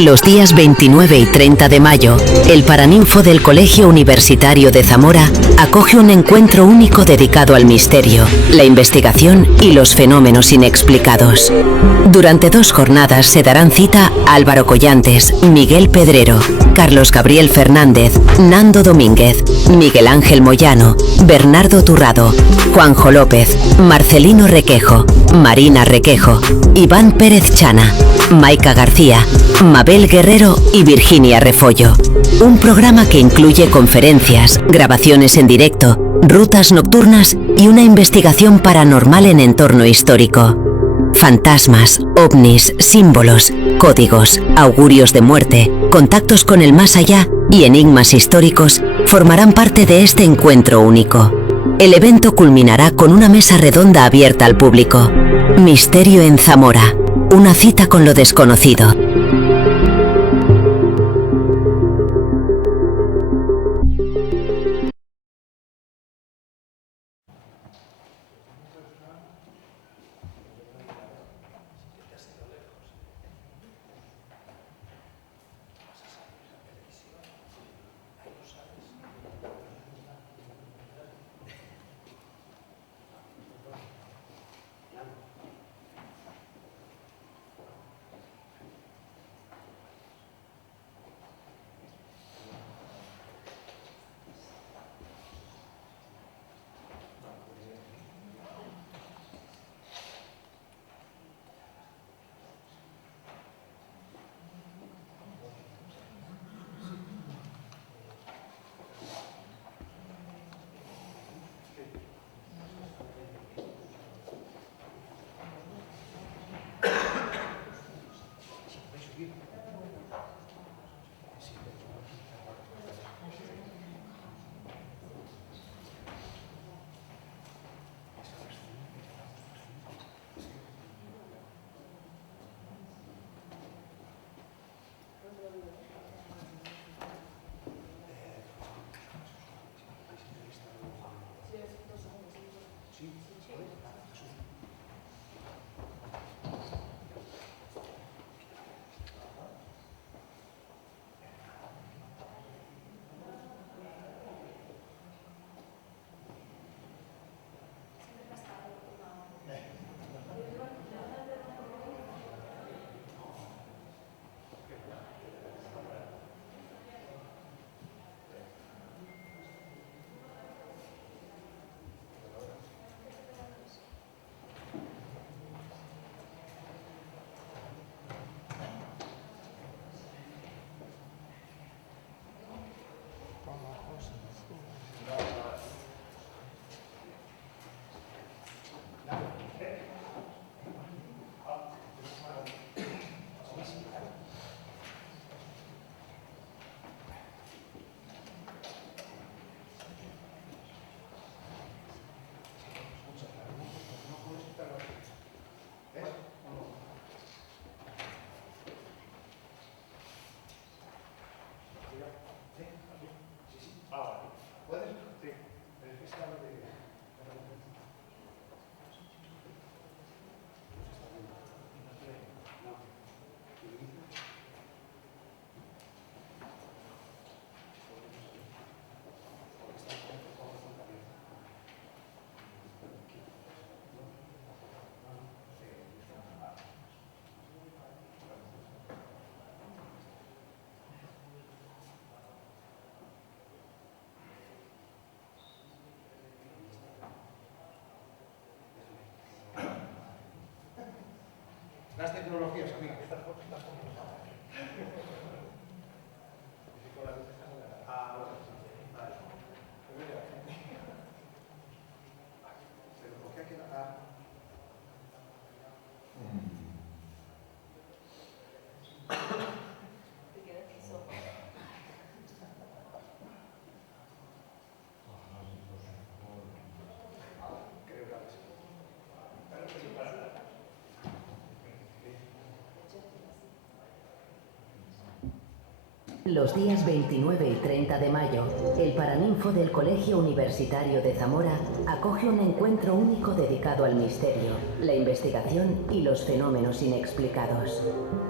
Los días 29 y 30 de mayo, el Paraninfo del Colegio Universitario de Zamora acoge un encuentro único dedicado al misterio, la investigación y los fenómenos inexplicados. Durante 2 jornadas se darán cita Álvaro Collantes, Miguel Pedrero, Carlos Gabriel Fernández, Nando Domínguez, Miguel Ángel Moyano, Bernardo Turrado, Juanjo López, Marcelino Requejo, Marina Requejo, Iván Pérez Chana, Maica García, Mabel Guerrero y Virginia Refollo. Un programa que incluye conferencias, grabaciones en directo, rutas nocturnas y una investigación paranormal en entorno histórico. Fantasmas, ovnis, símbolos, códigos, augurios de muerte, contactos con el más allá y enigmas históricos formarán parte de este encuentro único. El evento culminará con una mesa redonda abierta al público. Misterio en Zamora. Una cita con lo desconocido. Las tecnologías, amiga. Los días 29 y 30 de mayo, el Paraninfo del Colegio Universitario de Zamora acoge un encuentro único dedicado al misterio, la investigación y los fenómenos inexplicados.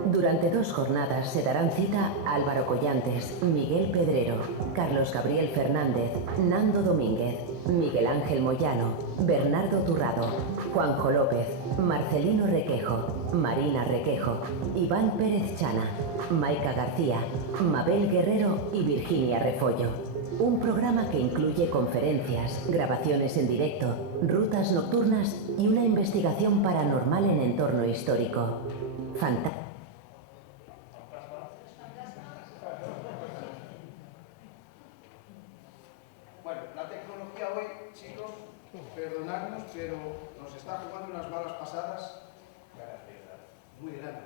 Durante 2 jornadas se darán cita Álvaro Collantes, Miguel Pedrero, Carlos Gabriel Fernández, Nando Domínguez, Miguel Ángel Moyano, Bernardo Turrado, Juanjo López, Marcelino Requejo, Marina Requejo, Iván Pérez Chana, Maica García, Mabel Guerrero y Virginia Refollo. Un programa que incluye conferencias, grabaciones en directo, rutas nocturnas y una investigación paranormal en entorno histórico. Bueno, la tecnología hoy, chicos, perdonadnos, pero nos está jugando unas malas pasadas muy grandes.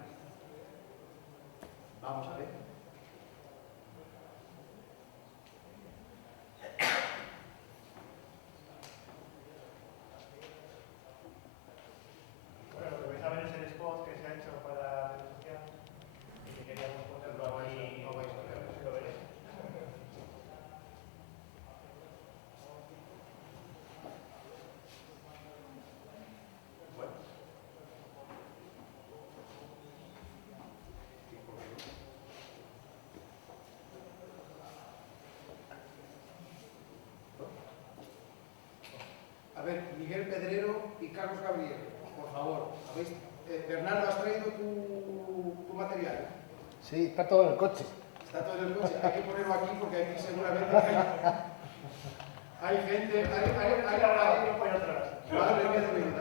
Vamos a ver. Bueno, lo que vais a ver es el spot que se ha hecho para la red social y que queríamos ponerlo ahí. No vais a ver, si lo veréis. A ver, Miguel Pedrero y Carlos Gabriel, por favor. Bernardo, ¿has traído tu material? Sí, está todo en el coche. Está todo en el coche. Hay que ponerlo aquí porque aquí seguramente hay gente.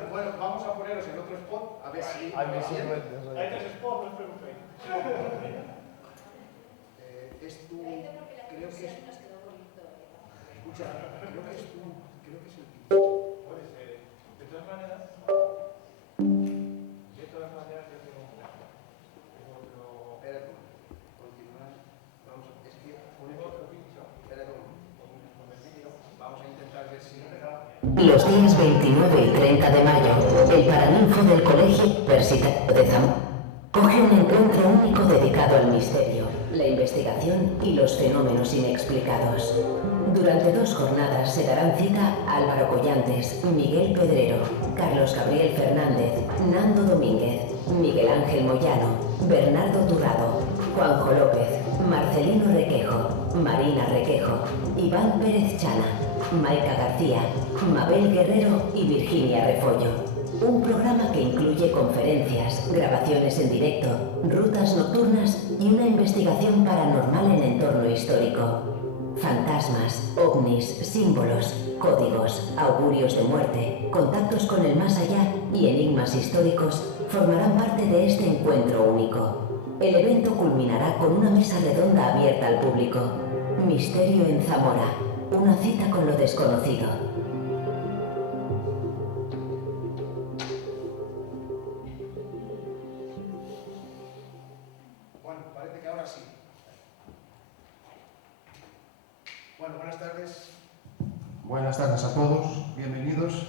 Bueno, vamos a poneros en otro spot a ver si. Hay mis bien. Hay 3 spots, no os preocupéis. Es tu. Creo que es. Escucha, creo que es tu. Creo que es el. Puede ser. De todas maneras, yo tengo otro. Espera tú. Continuar. Vamos a. Es que. Tengo otro pincho. Espera tú. Con el vídeo. Vamos a intentar ver si. Los días 29 y 30 de mayo, el Paraninfo del Colegio Universitario de Zamora coge un encuentro único dedicado al misterio, la investigación y los fenómenos inexplicados. Durante 2 jornadas se darán cita Álvaro Collantes, Miguel Pedrero, Carlos Gabriel Fernández, Nando Domínguez, Miguel Ángel Moyano, Bernardo Turrado, Juanjo López, Marcelino Requejo, Marina Requejo, Iván Pérez Chana, Maica García, Mabel Guerrero y Virginia Refollo. Un programa que incluye conferencias, grabaciones en directo, rutas nocturnas y una investigación paranormal en entorno histórico. Fantasmas, ovnis, símbolos, códigos, augurios de muerte, contactos con el más allá y enigmas históricos formarán parte de este encuentro único. El evento culminará con una mesa redonda abierta al público. Misterio en Zamora. Una cita con lo desconocido. Bueno, parece que ahora sí. Bueno, buenas tardes. Buenas tardes a todos. Bienvenidos.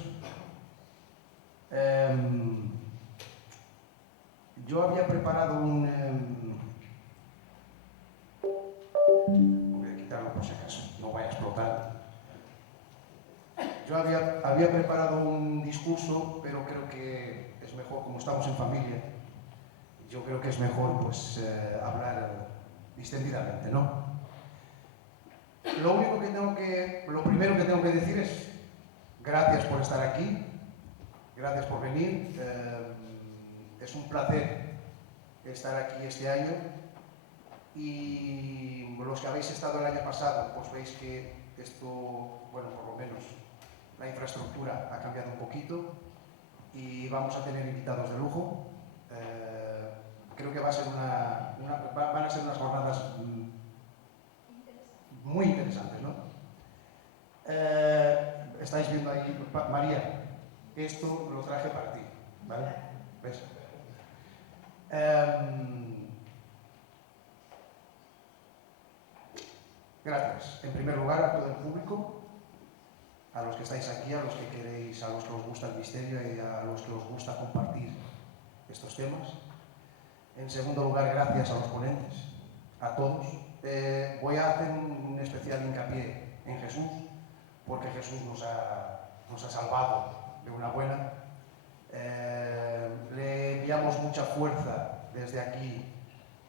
Yo había preparado un... voy a quitarlo por si acaso, no vaya a explotar. Yo había preparado un discurso, pero creo que es mejor, como estamos en familia, yo creo que es mejor pues hablar distendidamente, ¿no? Lo primero que tengo que decir es gracias por estar aquí, gracias por venir. Es un placer estar aquí este año y los que habéis estado el año pasado, pues veis que esto, bueno, por lo menos la infraestructura ha cambiado un poquito y vamos a tener invitados de lujo. Creo que van a ser unas jornadas muy interesantes, ¿no? Estáis viendo ahí, María, esto lo traje para ti, ¿vale? ¿Ves? Gracias, en primer lugar, a todo el público, a los que estáis aquí, a los que queréis, a los que os gusta el misterio y a los que os gusta compartir estos temas. En segundo lugar, gracias a los ponentes, a todos. Voy a hacer un especial hincapié en Jesús, porque Jesús nos ha salvado de una buena. Le enviamos mucha fuerza desde aquí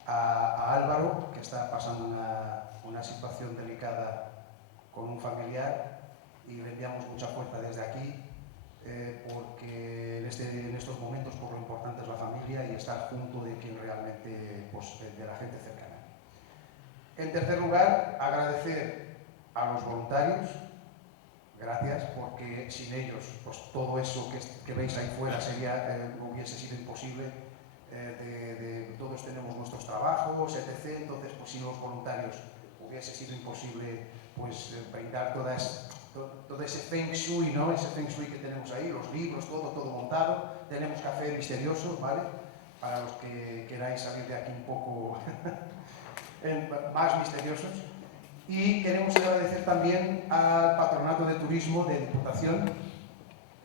a Álvaro, que está pasando una situación delicada con un familiar, y le enviamos mucha fuerza desde aquí, porque en estos momentos por lo importante es la familia y estar junto de quien realmente, pues, de la gente cercana. En tercer lugar, agradecer a los voluntarios. Gracias, porque sin ellos, pues todo eso que veis ahí fuera hubiese sido imposible. Todos tenemos nuestros trabajos, etc. Entonces, pues sin los voluntarios hubiese sido imposible, pues brindar todo ese feng shui, ¿no? Ese feng shui que tenemos ahí, los libros, todo montado. Tenemos café misterioso, ¿vale? Para los que queráis salir de aquí un poco más misteriosos. Y queremos agradecer también al Patronato de Turismo de Diputación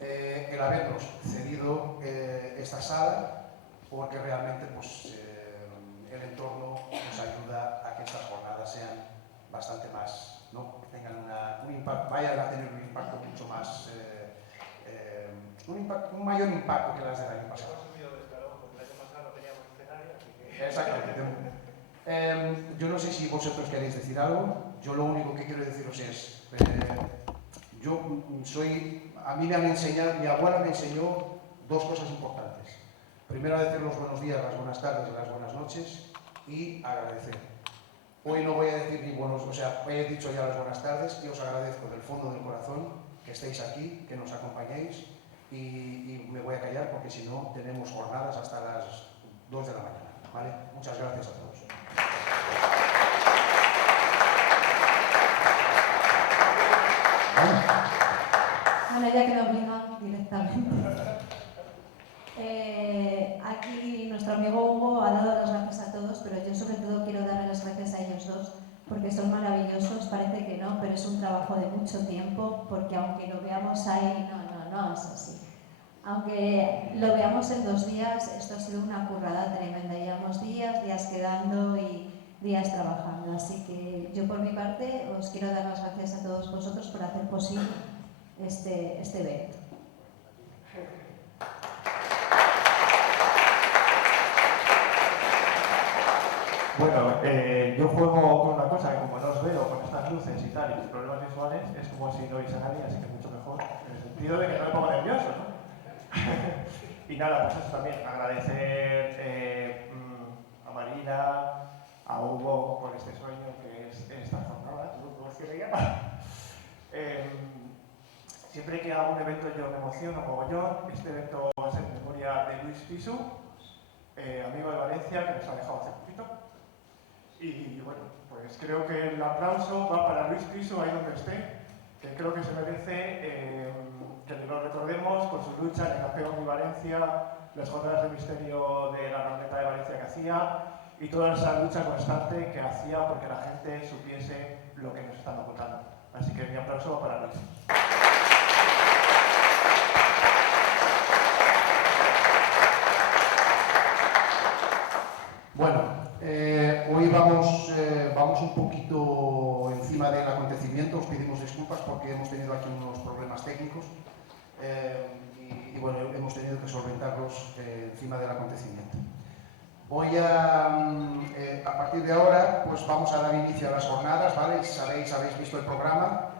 el habernos cedido esta sala, porque realmente pues, el entorno nos ayuda a que estas jornadas sean bastante más, ¿no? Que tengan un impacto, vayan a tener un impacto mucho más, un mayor impacto que las del año pasado. Hemos subido de escalón, porque el año pasado no teníamos escenario, así que... Exactamente. Yo no sé si vosotros queréis decir algo. Yo lo único que quiero deciros es, a mí me han enseñado, mi abuela me enseñó dos cosas importantes. Primero, a decir los buenos días, las buenas tardes y las buenas noches, y agradecer. Hoy no voy a decir ni buenos, o sea, he dicho ya las buenas tardes y os agradezco del fondo del corazón que estéis aquí, que nos acompañéis, y me voy a callar porque si no tenemos jornadas hasta las 2 de la mañana, ¿vale? Muchas gracias a todos. Bueno, ya que me obligan directamente. Aquí nuestro amigo Hugo ha dado las gracias a todos, pero yo sobre todo quiero darle las gracias a ellos dos, porque son maravillosos. Parece que no, pero es un trabajo de mucho tiempo, porque aunque lo veamos ahí, no es así. Aunque lo veamos en 2 días, esto ha sido una currada tremenda. Llevamos días quedando y días trabajando. Así que yo por mi parte os quiero dar las gracias a todos vosotros por hacer posible este evento. Bueno, yo juego con una cosa que como no os veo con estas luces y tal, y los problemas visuales, es como si no veis a nadie, así que mucho mejor, en el sentido de que no me pongo nervioso, ¿no? Y nada, pues eso también, agradecer a Marina, a Hugo por este sueño que es esta jornada, ¿cómo es que le llama? Siempre que hago un evento yo me emociono mogollón. Este evento es en memoria de Luis Pisu, amigo de Valencia, que nos ha dejado hace poquito. Y bueno, pues creo que el aplauso va para Luis Pisu ahí donde esté, que creo que se merece que lo recordemos por su lucha en el Campeón de Valencia, las jornadas de misterio de la Rambeta de Valencia que hacía y toda esa lucha constante que hacía porque la gente supiese lo que nos están ocultando. Así que mi aplauso va para Luis. Bueno, hoy vamos un poquito encima del acontecimiento. Os pedimos disculpas porque hemos tenido aquí unos problemas técnicos y bueno, hemos tenido que solventarlos encima del acontecimiento. A partir de ahora, pues vamos a dar inicio a las jornadas, ¿vale? Habéis visto el programa.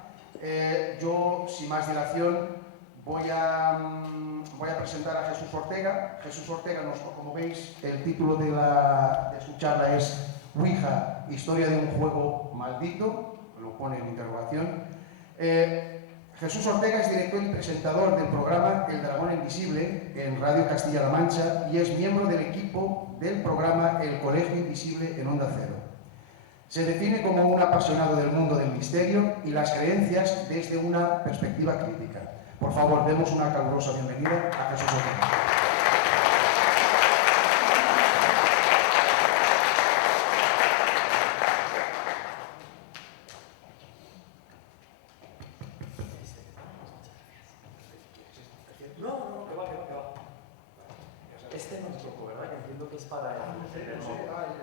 Yo, sin más dilación, voy a presentar a Jesús Ortega. Jesús Ortega, como veis, el título de su charla es Ouija, historia de un juego maldito, lo pone en interrogación. Jesús Ortega es director y presentador del programa El Dragón Invisible en Radio Castilla-La Mancha y es miembro del equipo del programa El Colegio Invisible en Onda Cero. Se define como un apasionado del mundo del misterio y las creencias desde una perspectiva crítica. Por favor, demos una calurosa bienvenida a Jesús Ortega. No, que va. Este no es poco, ¿verdad? Que entiendo que es para el móvil.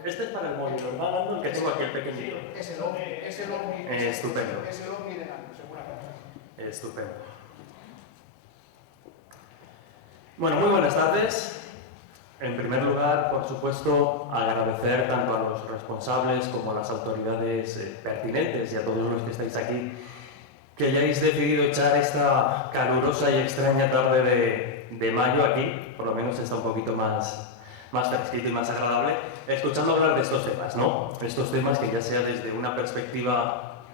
Este es para el móvil, me va dando el que tengo aquí, el pequeñito. Es el ovni. Estupendo. Es el ovni de Nano, seguramente. Estupendo. Bueno, muy buenas tardes. En primer lugar, por supuesto, agradecer tanto a los responsables como a las autoridades pertinentes y a todos los que estáis aquí que hayáis decidido echar esta calurosa y extraña tarde de mayo aquí, por lo menos está un poquito más fresquito y más agradable, escuchando hablar de estos temas, ¿no? Estos temas que ya sea desde una perspectiva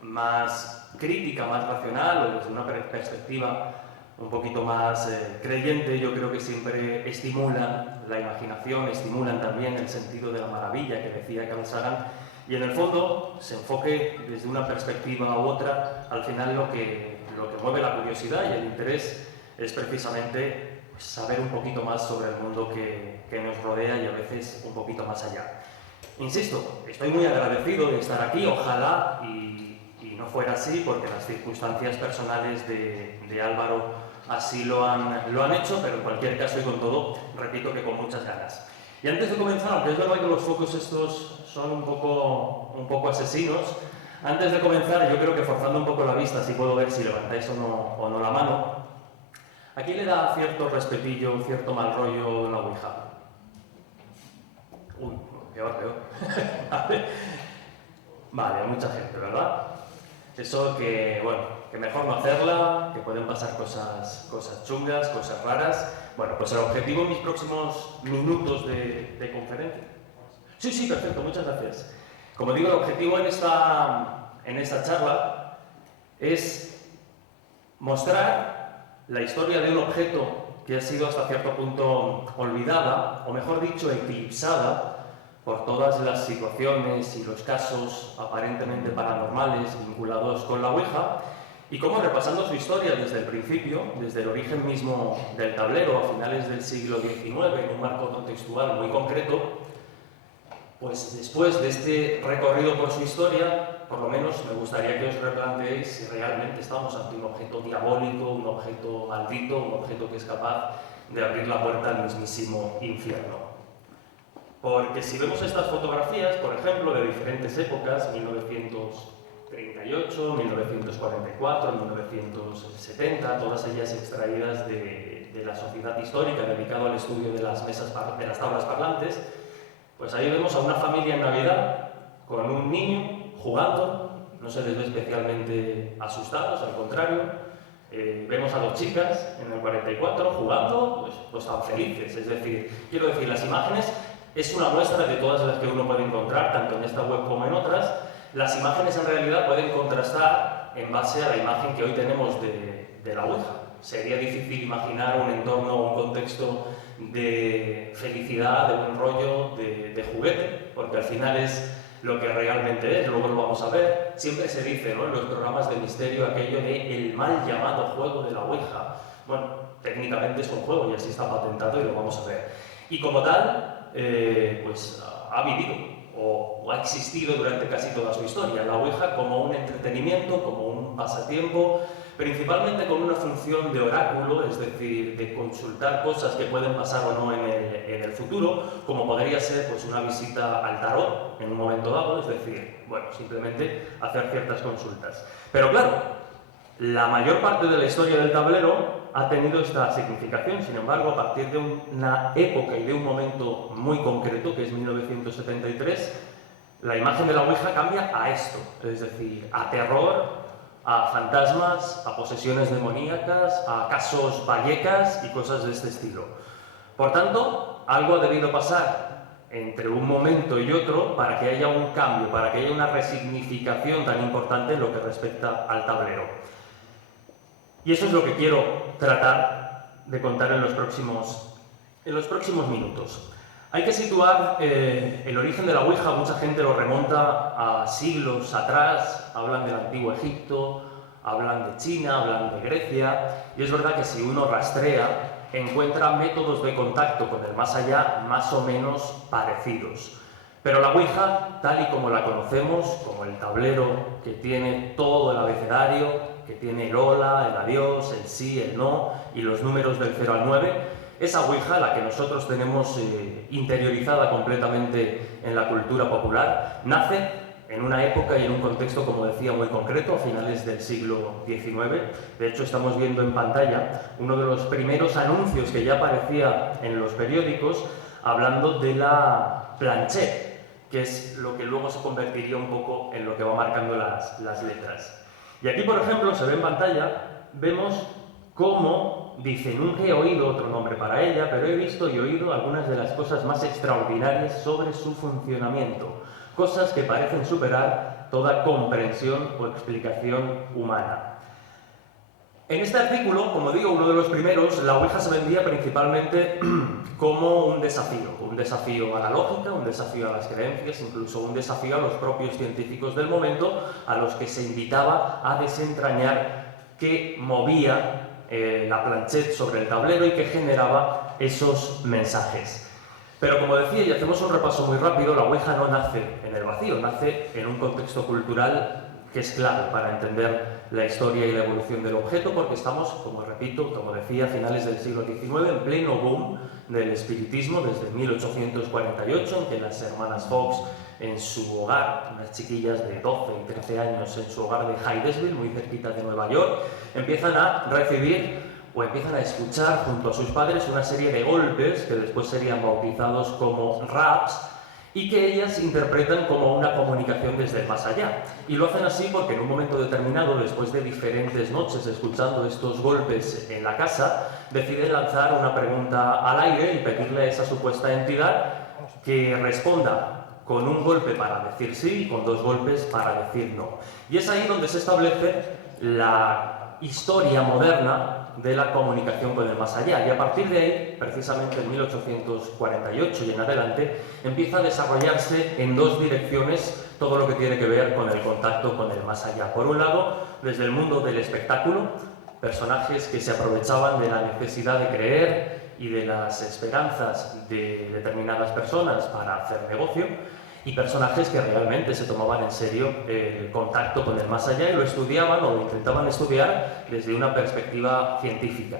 más crítica, más racional o desde una perspectiva un poquito más creyente, yo creo que siempre estimulan la imaginación, estimulan también el sentido de la maravilla que decía Carl Sagan, y en el fondo se enfoque desde una perspectiva u otra, al final lo que mueve la curiosidad y el interés es precisamente pues, saber un poquito más sobre el mundo que nos rodea y a veces un poquito más allá. Insisto, estoy muy agradecido de estar aquí, ojalá y no fuera así, porque las circunstancias personales de Álvaro así lo han hecho, pero en cualquier caso y con todo, repito que con muchas ganas. Y antes de comenzar, aunque es verdad que los focos estos son un poco asesinos, antes de comenzar, yo creo que forzando un poco la vista, si puedo ver si levantáis o no la mano, ¿a quién le da cierto respetillo, cierto mal rollo la Ouija? Uy, peor. Vale, hay mucha gente, ¿verdad? Eso que, bueno, que mejor no hacerla, que pueden pasar cosas chungas, cosas raras. Bueno, pues el objetivo en mis próximos minutos de conferencia... Sí, perfecto, muchas gracias. Como digo, el objetivo en esta charla es mostrar la historia de un objeto que ha sido hasta cierto punto olvidada, o mejor dicho, eclipsada, por todas las situaciones y los casos aparentemente paranormales vinculados con la Ouija, y cómo, repasando su historia desde el principio, desde el origen mismo del tablero a finales del siglo XIX, en un marco contextual muy concreto, pues después de este recorrido por su historia, por lo menos me gustaría que os replanteéis si realmente estamos ante un objeto diabólico, un objeto maldito, un objeto que es capaz de abrir la puerta al mismísimo infierno. Porque si vemos estas fotografías, por ejemplo, de diferentes épocas, 1938, 1944, 1970, todas ellas extraídas de la Sociedad Histórica dedicada al estudio de las tablas parlantes, pues ahí vemos a una familia en Navidad con un niño jugando, no se les ve especialmente asustados, al contrario. Vemos a dos chicas en el 44 jugando, pues tan felices. Es decir, quiero decir, las imágenes es una muestra de todas las que uno puede encontrar, tanto en esta web como en otras. Las imágenes en realidad pueden contrastar en base a la imagen que hoy tenemos de la Ouija. Sería difícil imaginar un entorno o un contexto de felicidad, de buen rollo, de juguete, porque al final es lo que realmente es, luego lo vamos a ver. Siempre se dice, ¿no?, en los programas de misterio aquello de el mal llamado juego de la Ouija. Bueno, técnicamente es un juego y así está patentado y lo vamos a ver. Y como tal, pues ha vivido o ha existido durante casi toda su historia la Ouija como un entretenimiento, como un pasatiempo, principalmente con una función de oráculo, es decir, de consultar cosas que pueden pasar o no en el futuro, como podría ser pues, una visita al tarot en un momento dado, es decir, bueno, simplemente hacer ciertas consultas. Pero claro, la mayor parte de la historia del tablero ha tenido esta significación. Sin embargo, a partir de una época y de un momento muy concreto, que es 1973, la imagen de la Ouija cambia a esto, es decir, a terror, a fantasmas, a posesiones demoníacas, a casos vallecas y cosas de este estilo. Por tanto, algo ha debido pasar entre un momento y otro para que haya un cambio, para que haya una resignificación tan importante en lo que respecta al tablero. Y eso es lo que quiero tratar de contar en los próximos minutos. Hay que situar el origen de la Ouija. Mucha gente lo remonta a siglos atrás, hablan del antiguo Egipto, hablan de China, hablan de Grecia, y es verdad que si uno rastrea, encuentra métodos de contacto con el más allá más o menos parecidos. Pero la Ouija, tal y como la conocemos, como el tablero que tiene todo el abecedario, que tiene el hola, el adiós, el sí, el no y los números del 0 al 9, esa Ouija, la que nosotros tenemos interiorizada completamente en la cultura popular, nace en una época y en un contexto, como decía, muy concreto, a finales del siglo XIX. De hecho, estamos viendo en pantalla uno de los primeros anuncios que ya aparecía en los periódicos hablando de la planchette, que es lo que luego se convertiría un poco en lo que va marcando las letras. Y aquí, por ejemplo, se ve en pantalla, vemos cómo dice: nunca he oído otro nombre para ella, pero he visto y oído algunas de las cosas más extraordinarias sobre su funcionamiento, cosas que parecen superar toda comprensión o explicación humana. En este artículo, como digo, uno de los primeros, la Ouija se vendía principalmente como un desafío a la lógica, un desafío a las creencias, incluso un desafío a los propios científicos del momento, a los que se invitaba a desentrañar qué movía la planchette sobre el tablero y qué generaba esos mensajes. Pero como decía, y hacemos un repaso muy rápido, la Ouija no nace en el vacío, nace en un contexto cultural que es clave para entender la historia y la evolución del objeto, porque estamos, como repito, como decía, a finales del siglo XIX, en pleno boom del espiritismo, desde 1848, en que las hermanas Fox, en su hogar, unas chiquillas de 12 y 13 años, en su hogar de Hydesville, muy cerquita de Nueva York, empiezan a recibir o empiezan a escuchar junto a sus padres una serie de golpes que después serían bautizados como raps, y que ellas interpretan como una comunicación desde el más allá. Y lo hacen así porque en un momento determinado, después de diferentes noches escuchando estos golpes en la casa, deciden lanzar una pregunta al aire y pedirle a esa supuesta entidad que responda con un golpe para decir sí y con dos golpes para decir no. Y es ahí donde se establece la historia moderna de la comunicación con el más allá, y a partir de ahí, precisamente en 1848 y en adelante, empieza a desarrollarse en dos direcciones todo lo que tiene que ver con el contacto con el más allá. Por un lado, desde el mundo del espectáculo, personajes que se aprovechaban de la necesidad de creer y de las esperanzas de determinadas personas para hacer negocio, y personajes que realmente se tomaban en serio el contacto con el más allá y lo estudiaban o lo intentaban estudiar desde una perspectiva científica.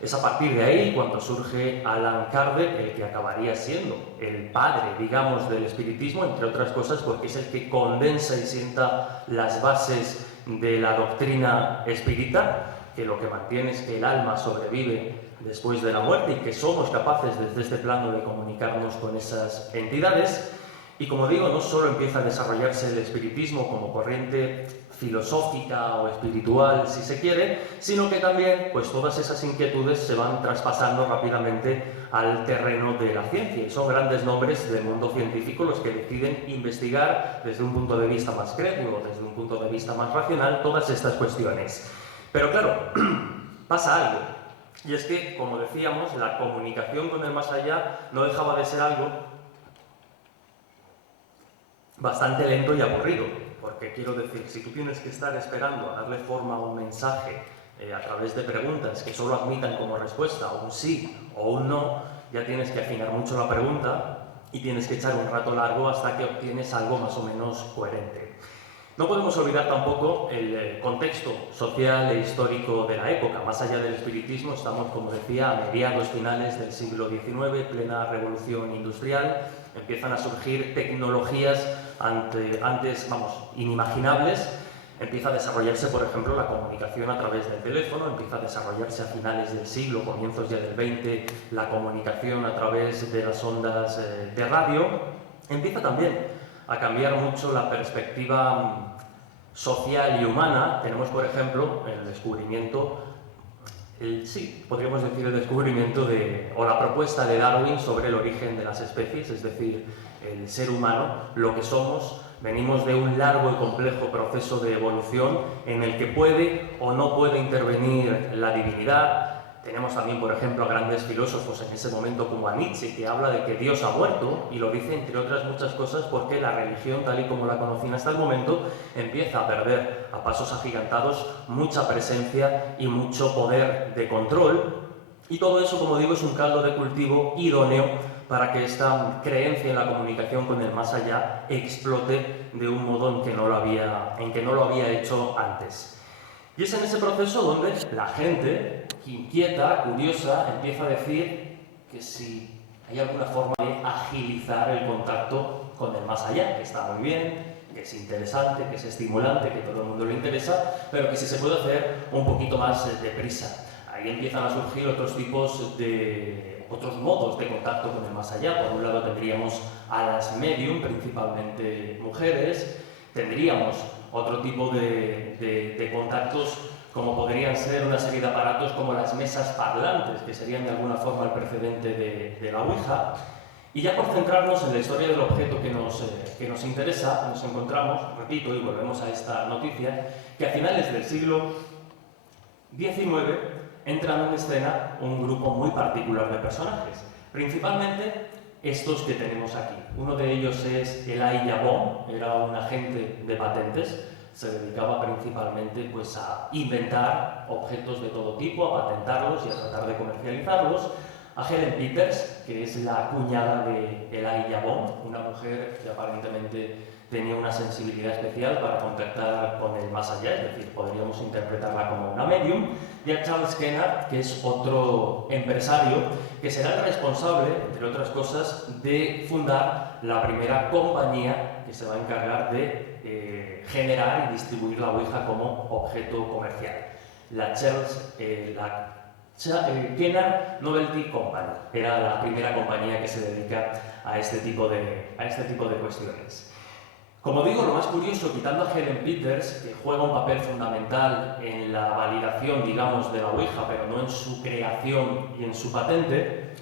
Es a partir de ahí cuando surge Allan Kardec, el que acabaría siendo el padre, digamos, del espiritismo, entre otras cosas porque es el que condensa y sienta las bases de la doctrina espírita, que lo que mantiene es que el alma sobrevive después de la muerte y que somos capaces desde este plano de comunicarnos con esas entidades. Y como digo, no solo empieza a desarrollarse el espiritismo como corriente filosófica o espiritual, si se quiere, sino que también pues, todas esas inquietudes se van traspasando rápidamente al terreno de la ciencia. Y son grandes nombres del mundo científico los que deciden investigar desde un punto de vista más crédulo, desde un punto de vista más racional, todas estas cuestiones. Pero claro, pasa algo. Y es que, como decíamos, la comunicación con el más allá no dejaba de ser algo bastante lento y aburrido, porque quiero decir, si tú tienes que estar esperando a darle forma a un mensaje a través de preguntas que solo admitan como respuesta un sí o un no, ya tienes que afinar mucho la pregunta y tienes que echar un rato largo hasta que obtienes algo más o menos coherente. No podemos olvidar tampoco el contexto social e histórico de la época. Más allá del espiritismo, estamos, como decía, a mediados finales del siglo XIX, plena revolución industrial. Empiezan a surgir tecnologías antes, inimaginables. Empieza a desarrollarse, por ejemplo, la comunicación a través del teléfono, empieza a desarrollarse a finales del siglo, comienzos ya del XX, la comunicación a través de las ondas de radio. Empieza también a cambiar mucho la perspectiva social y humana. Tenemos, por ejemplo, el descubrimiento, podríamos decir el descubrimiento o la propuesta de Darwin sobre el origen de las especies, es decir, el ser humano, lo que somos. Venimos de un largo y complejo proceso de evolución en el que puede o no puede intervenir la divinidad. Tenemos también, por ejemplo, a grandes filósofos en ese momento como a Nietzsche, que habla de que Dios ha muerto, y lo dice entre otras muchas cosas porque la religión, tal y como la conocían hasta el momento, empieza a perder a pasos agigantados mucha presencia y mucho poder de control. Y todo eso, como digo, es un caldo de cultivo idóneo para que esta creencia en la comunicación con el más allá explote de un modo en que no lo había hecho antes. Y es en ese proceso donde la gente, inquieta, curiosa, empieza a decir que si hay alguna forma de agilizar el contacto con el más allá, que está muy bien, que es interesante, que es estimulante, que todo el mundo le interesa, pero que si se puede hacer un poquito más deprisa. Ahí empiezan a surgir otros modos de contacto con el más allá. Por un lado tendríamos a las medium, principalmente mujeres, tendríamos otro tipo de contactos como podrían ser una serie de aparatos como las mesas parlantes, que serían de alguna forma el precedente de la Ouija. Y ya por centrarnos en la historia del objeto que nos interesa, nos encontramos, repito, y volvemos a esta noticia, que a finales del siglo XIX entran en escena un grupo muy particular de personajes, principalmente estos que tenemos aquí. Uno de ellos es Elijah Bond, era un agente de patentes, se dedicaba principalmente pues, a inventar objetos de todo tipo, a patentarlos y a tratar de comercializarlos. A Helen Peters, que es la cuñada de Elijah Bond, una mujer que aparentemente tenía una sensibilidad especial para contactar con el más allá, es decir, podríamos interpretarla como una medium, y a Charles Kennard, que es otro empresario que será el responsable, entre otras cosas, de fundar la primera compañía que se va a encargar de generar y distribuir la Ouija como objeto comercial, la Kennard Novelty Company. Era la primera compañía que se dedica a este tipo de cuestiones. Como digo, lo más curioso, quitando a Helen Peters, que juega un papel fundamental en la validación, digamos, de la Ouija, pero no en su creación y en su patente,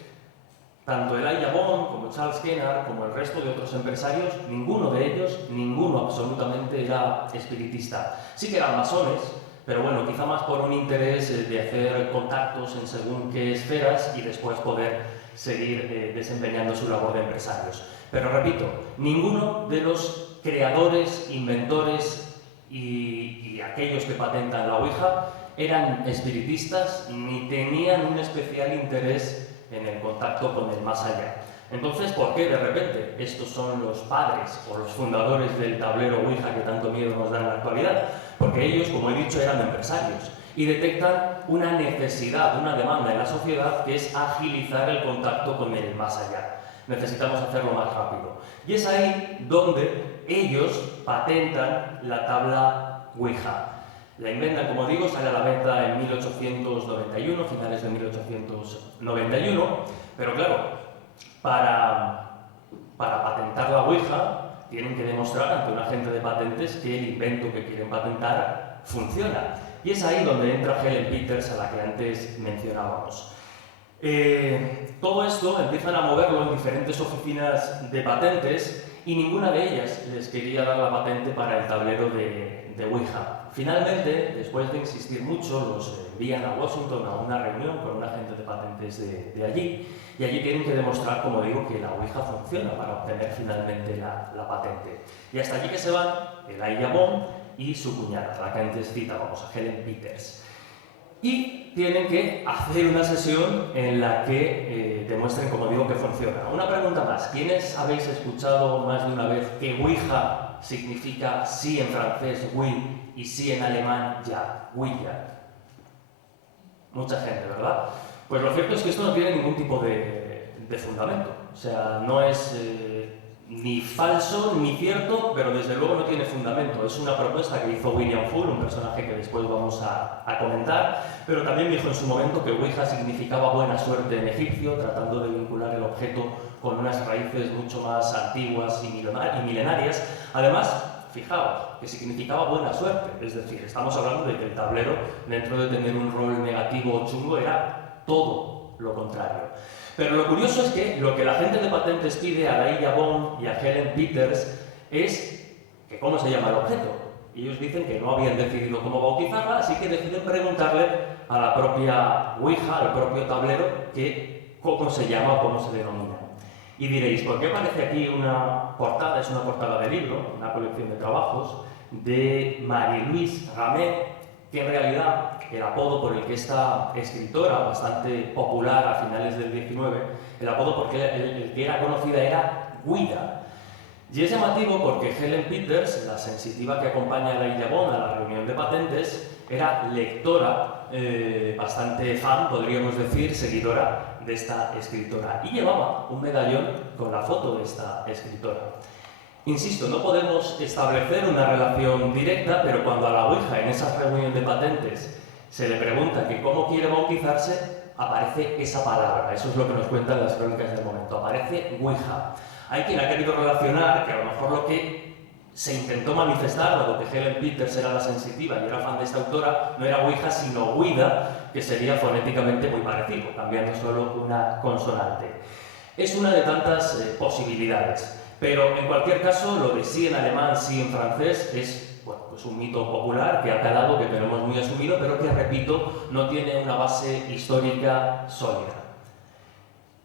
tanto Elijah Bond como Charles Kennard, como el resto de otros empresarios, ninguno de ellos, ninguno absolutamente, era espiritista. Sí que eran masones, pero bueno, quizá más por un interés de hacer contactos en según qué esferas y después poder seguir desempeñando su labor de empresarios. Pero repito, ninguno de los creadores, inventores y aquellos que patentan la Ouija eran espiritistas ni tenían un especial interés en el contacto con el más allá. Entonces, ¿por qué de repente estos son los padres o los fundadores del tablero Ouija que tanto miedo nos da en la actualidad? Porque ellos, como he dicho, eran empresarios y detectan una necesidad, una demanda en la sociedad que es agilizar el contacto con el más allá. Necesitamos hacerlo más rápido. Y es ahí donde ellos patentan la tabla Ouija. La inventan, como digo, sale a la venta en 1891, finales de 1891, pero claro, para patentar la Ouija tienen que demostrar ante un agente de patentes que el invento que quieren patentar funciona. Y es ahí donde entra Helen Peters, a la que antes mencionábamos. Todo esto empiezan a moverlo en diferentes oficinas de patentes y ninguna de ellas les quería dar la patente para el tablero de Ouija. Finalmente, después de insistir mucho, los envían a Washington a una reunión con un agente de patentes de allí, y allí tienen que demostrar, como digo, que la Ouija funciona para obtener finalmente la patente. Y hasta allí que se van Elijah Bond y su cuñada, la que antes citábamos, a Helen Peters. Y tienen que hacer una sesión en la que demuestren, como digo, que funciona. Una pregunta más. ¿Quiénes habéis escuchado más de una vez que Ouija significa sí en francés, oui, y sí en alemán, ya, Ouija? Mucha gente, ¿verdad? Pues lo cierto es que esto no tiene ningún tipo de fundamento. O sea, no es ni falso ni cierto, pero desde luego no tiene fundamento. Es una propuesta que hizo William Full, un personaje que después vamos a comentar, pero también dijo en su momento que Ouija significaba buena suerte en egipcio, tratando de vincular el objeto con unas raíces mucho más antiguas y milenarias. Además, fijaos, que significaba buena suerte, es decir, estamos hablando de que el tablero, dentro de tener un rol negativo o chungo, era todo lo contrario. Pero lo curioso es que lo que la gente de patentes pide a Elijah Bond y a Helen Peters es que cómo se llama el objeto. Ellos dicen que no habían decidido cómo bautizarla, así que deciden preguntarle a la propia Ouija, al propio tablero, que cómo se llama o cómo se denomina. Y diréis, ¿por qué aparece aquí una portada? Es una portada de libro, una colección de trabajos de Marie-Louise Ramet, que en realidad el apodo por el que esta escritora, bastante popular a finales del XIX, el apodo porque el que era conocida era Guida. Y es llamativo porque Helen Peters, la sensitiva que acompaña a Elijah Bond a la reunión de patentes, era lectora, bastante fan, podríamos decir, seguidora de esta escritora y llevaba un medallón con la foto de esta escritora. Insisto, no podemos establecer una relación directa, pero cuando a la Ouija en esa reunión de patentes se le pregunta que cómo quiere bautizarse, aparece esa palabra. Eso es lo que nos cuentan las crónicas del momento. Aparece Ouija. Hay quien ha querido relacionar que a lo mejor lo que se intentó manifestar, dado que Helen Peters era la sensitiva y era fan de esta autora, no era Ouija sino Ouida, que sería fonéticamente muy parecido, cambiando solo una consonante. Es una de tantas posibilidades, pero en cualquier caso lo de sí en alemán, sí en francés es pues un mito popular que ha calado, que tenemos muy asumido, pero que, repito, no tiene una base histórica sólida.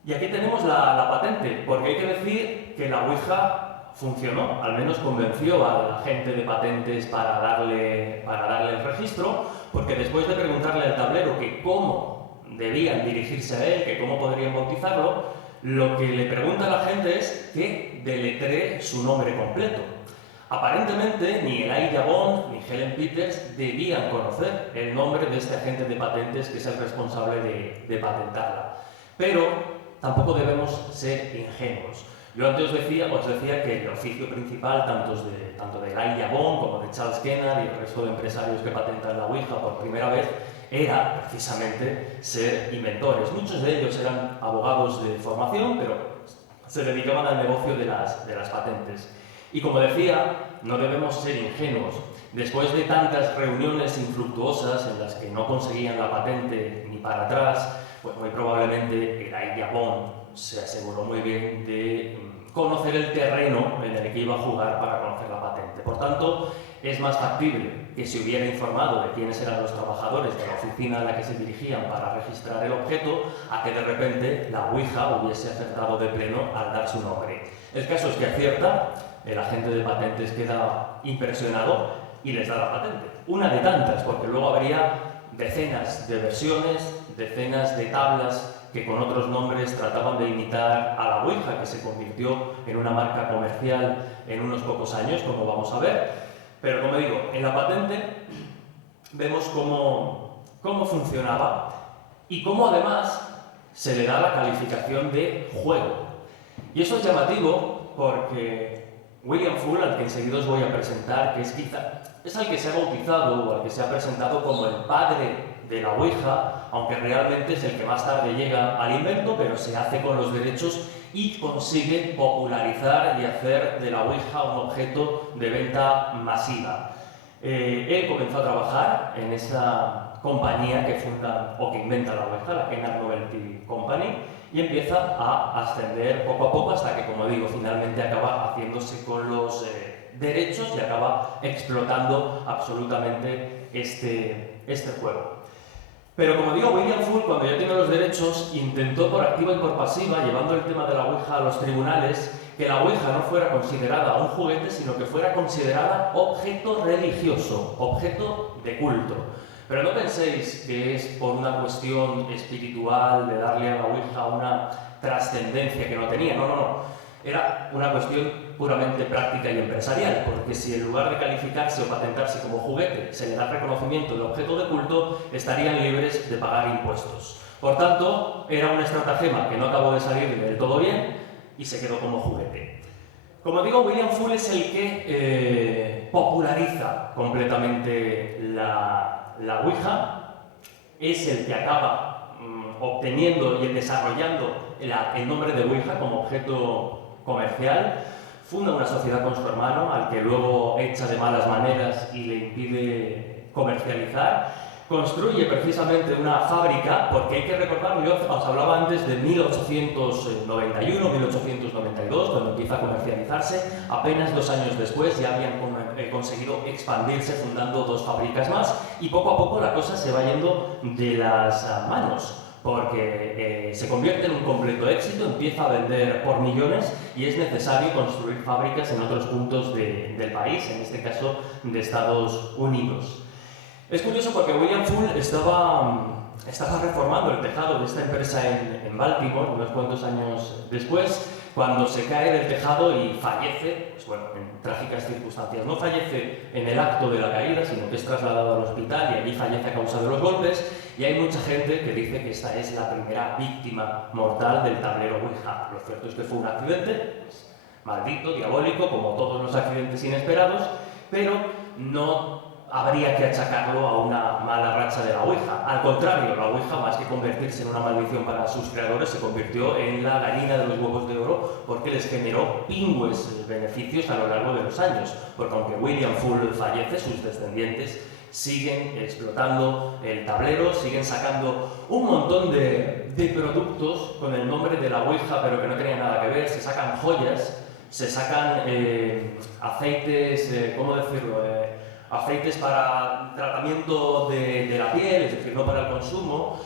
Y aquí tenemos la patente, porque hay que decir que la Ouija funcionó, al menos convenció a la gente de patentes para darle el registro, porque después de preguntarle al tablero que cómo debían dirigirse a él, que cómo podrían bautizarlo, lo que le pregunta a la gente es que deletree su nombre completo. Aparentemente, ni Elijah Bond ni Helen Peters debían conocer el nombre de este agente de patentes que es el responsable de patentarla. Pero tampoco debemos ser ingenuos. Yo antes os decía que el oficio principal, tanto de Elijah Bond como de Charles Kennard y el resto de empresarios que patentan la Ouija por primera vez, era precisamente ser inventores. Muchos de ellos eran abogados de formación, pero se dedicaban al negocio de las patentes. Y como decía, no debemos ser ingenuos. Después de tantas reuniones infructuosas en las que no conseguían la patente ni para atrás, pues muy probablemente Elijah Bond se aseguró muy bien de conocer el terreno en el que iba a jugar para conocer la patente. Por tanto, es más factible que se hubiera informado de quiénes eran los trabajadores de la oficina a la que se dirigían para registrar el objeto, a que de repente la Ouija hubiese acertado de pleno al dar su nombre. El caso es que acierta, el agente de patentes queda impresionado y les da la patente. Una de tantas, porque luego habría decenas de versiones, decenas de tablas que con otros nombres trataban de imitar a la Ouija, que se convirtió en una marca comercial en unos pocos años, como vamos a ver. Pero como digo, en la patente vemos cómo funcionaba y cómo además se le da la calificación de juego. Y eso es llamativo porque William Full, al que enseguida os voy a presentar, que es al que se ha bautizado o al que se ha presentado como el padre de la Ouija, aunque realmente es el que más tarde llega al invento, pero se hace con los derechos y consigue popularizar y hacer de la Ouija un objeto de venta masiva. Él comenzó a trabajar en esa compañía que funda o que inventa la Ouija, la Kennard Novelty Company, y empieza a ascender poco a poco hasta que, como digo, finalmente acaba haciéndose con los derechos y acaba explotando absolutamente este juego. Pero como digo, William Full, cuando ya tiene los derechos, intentó por activa y por pasiva, llevando el tema de la Ouija a los tribunales, que la Ouija no fuera considerada un juguete, sino que fuera considerada objeto religioso, objeto de culto. Pero no penséis que es por una cuestión espiritual de darle a la Ouija una trascendencia que no tenía, no. Era una cuestión puramente práctica y empresarial, porque si en lugar de calificarse o patentarse como juguete se le da reconocimiento de objeto de culto, estarían libres de pagar impuestos. Por tanto, era una estratagema que no acabó de salir del todo bien y se quedó como juguete. Como digo, William Full es el que populariza completamente la Ouija, es el que acaba obteniendo y desarrollando el nombre de Ouija como objeto comercial, funda una sociedad con su hermano, al que luego echa de malas maneras y le impide comercializar, construye precisamente una fábrica, porque hay que recordar, yo os hablaba antes de 1891, 1892, cuando empieza a comercializarse, apenas 2 años después ya habían conseguido expandirse fundando 2 fábricas más, y poco a poco la cosa se va yendo de las manos, porque se convierte en un completo éxito, empieza a vender por millones y es necesario construir fábricas en otros puntos del país, en este caso de Estados Unidos. Es curioso porque William Full estaba reformando el tejado de esta empresa en Baltimore unos cuantos años después, cuando se cae del tejado y fallece, pues bueno, en trágicas circunstancias. No fallece en el acto de la caída, sino que es trasladado al hospital y allí fallece a causa de los golpes. Y Y hay mucha gente que dice que esta es la primera víctima mortal del tablero Ouija. Lo cierto es que fue un accidente, pues, maldito, diabólico, como todos los accidentes inesperados, pero no habría que achacarlo a una mala racha de la Ouija. Al contrario, la Ouija, más que convertirse en una maldición para sus creadores, se convirtió en la gallina de los huevos de oro porque les generó pingües beneficios a lo largo de los años. Porque aunque William Full fallece, sus descendientes siguen explotando el tablero, siguen sacando un montón de productos con el nombre de la Ouija, pero que no tenían nada que ver. Se sacan joyas, se sacan aceites, ¿cómo decirlo? Aceites para tratamiento de la piel, es decir, no para el consumo.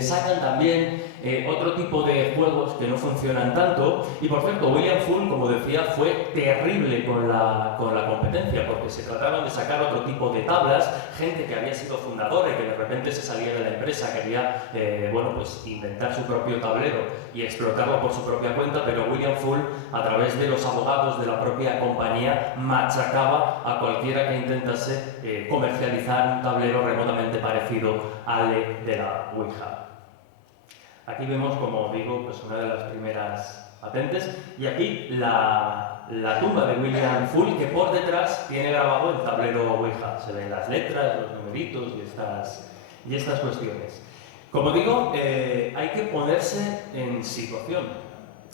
Sacan también otro tipo de juegos que no funcionan tanto. Y por cierto, William Full, como decía, fue terrible con la competencia, porque se trataron de sacar otro tipo de tablas, gente que había sido fundadora y que de repente se salía de la empresa, quería bueno, pues inventar su propio tablero y explotarlo por su propia cuenta, pero William Full, a través de los abogados de la propia compañía, machacaba a cualquiera que intentase comercializar un tablero remotamente parecido al de la Ouija. Aquí vemos, como digo, pues una de las primeras patentes, y aquí la tumba de William Full, que por detrás tiene grabado el tablero Ouija. Se ven las letras, los numeritos y estas cuestiones. Como digo, hay que ponerse en situación,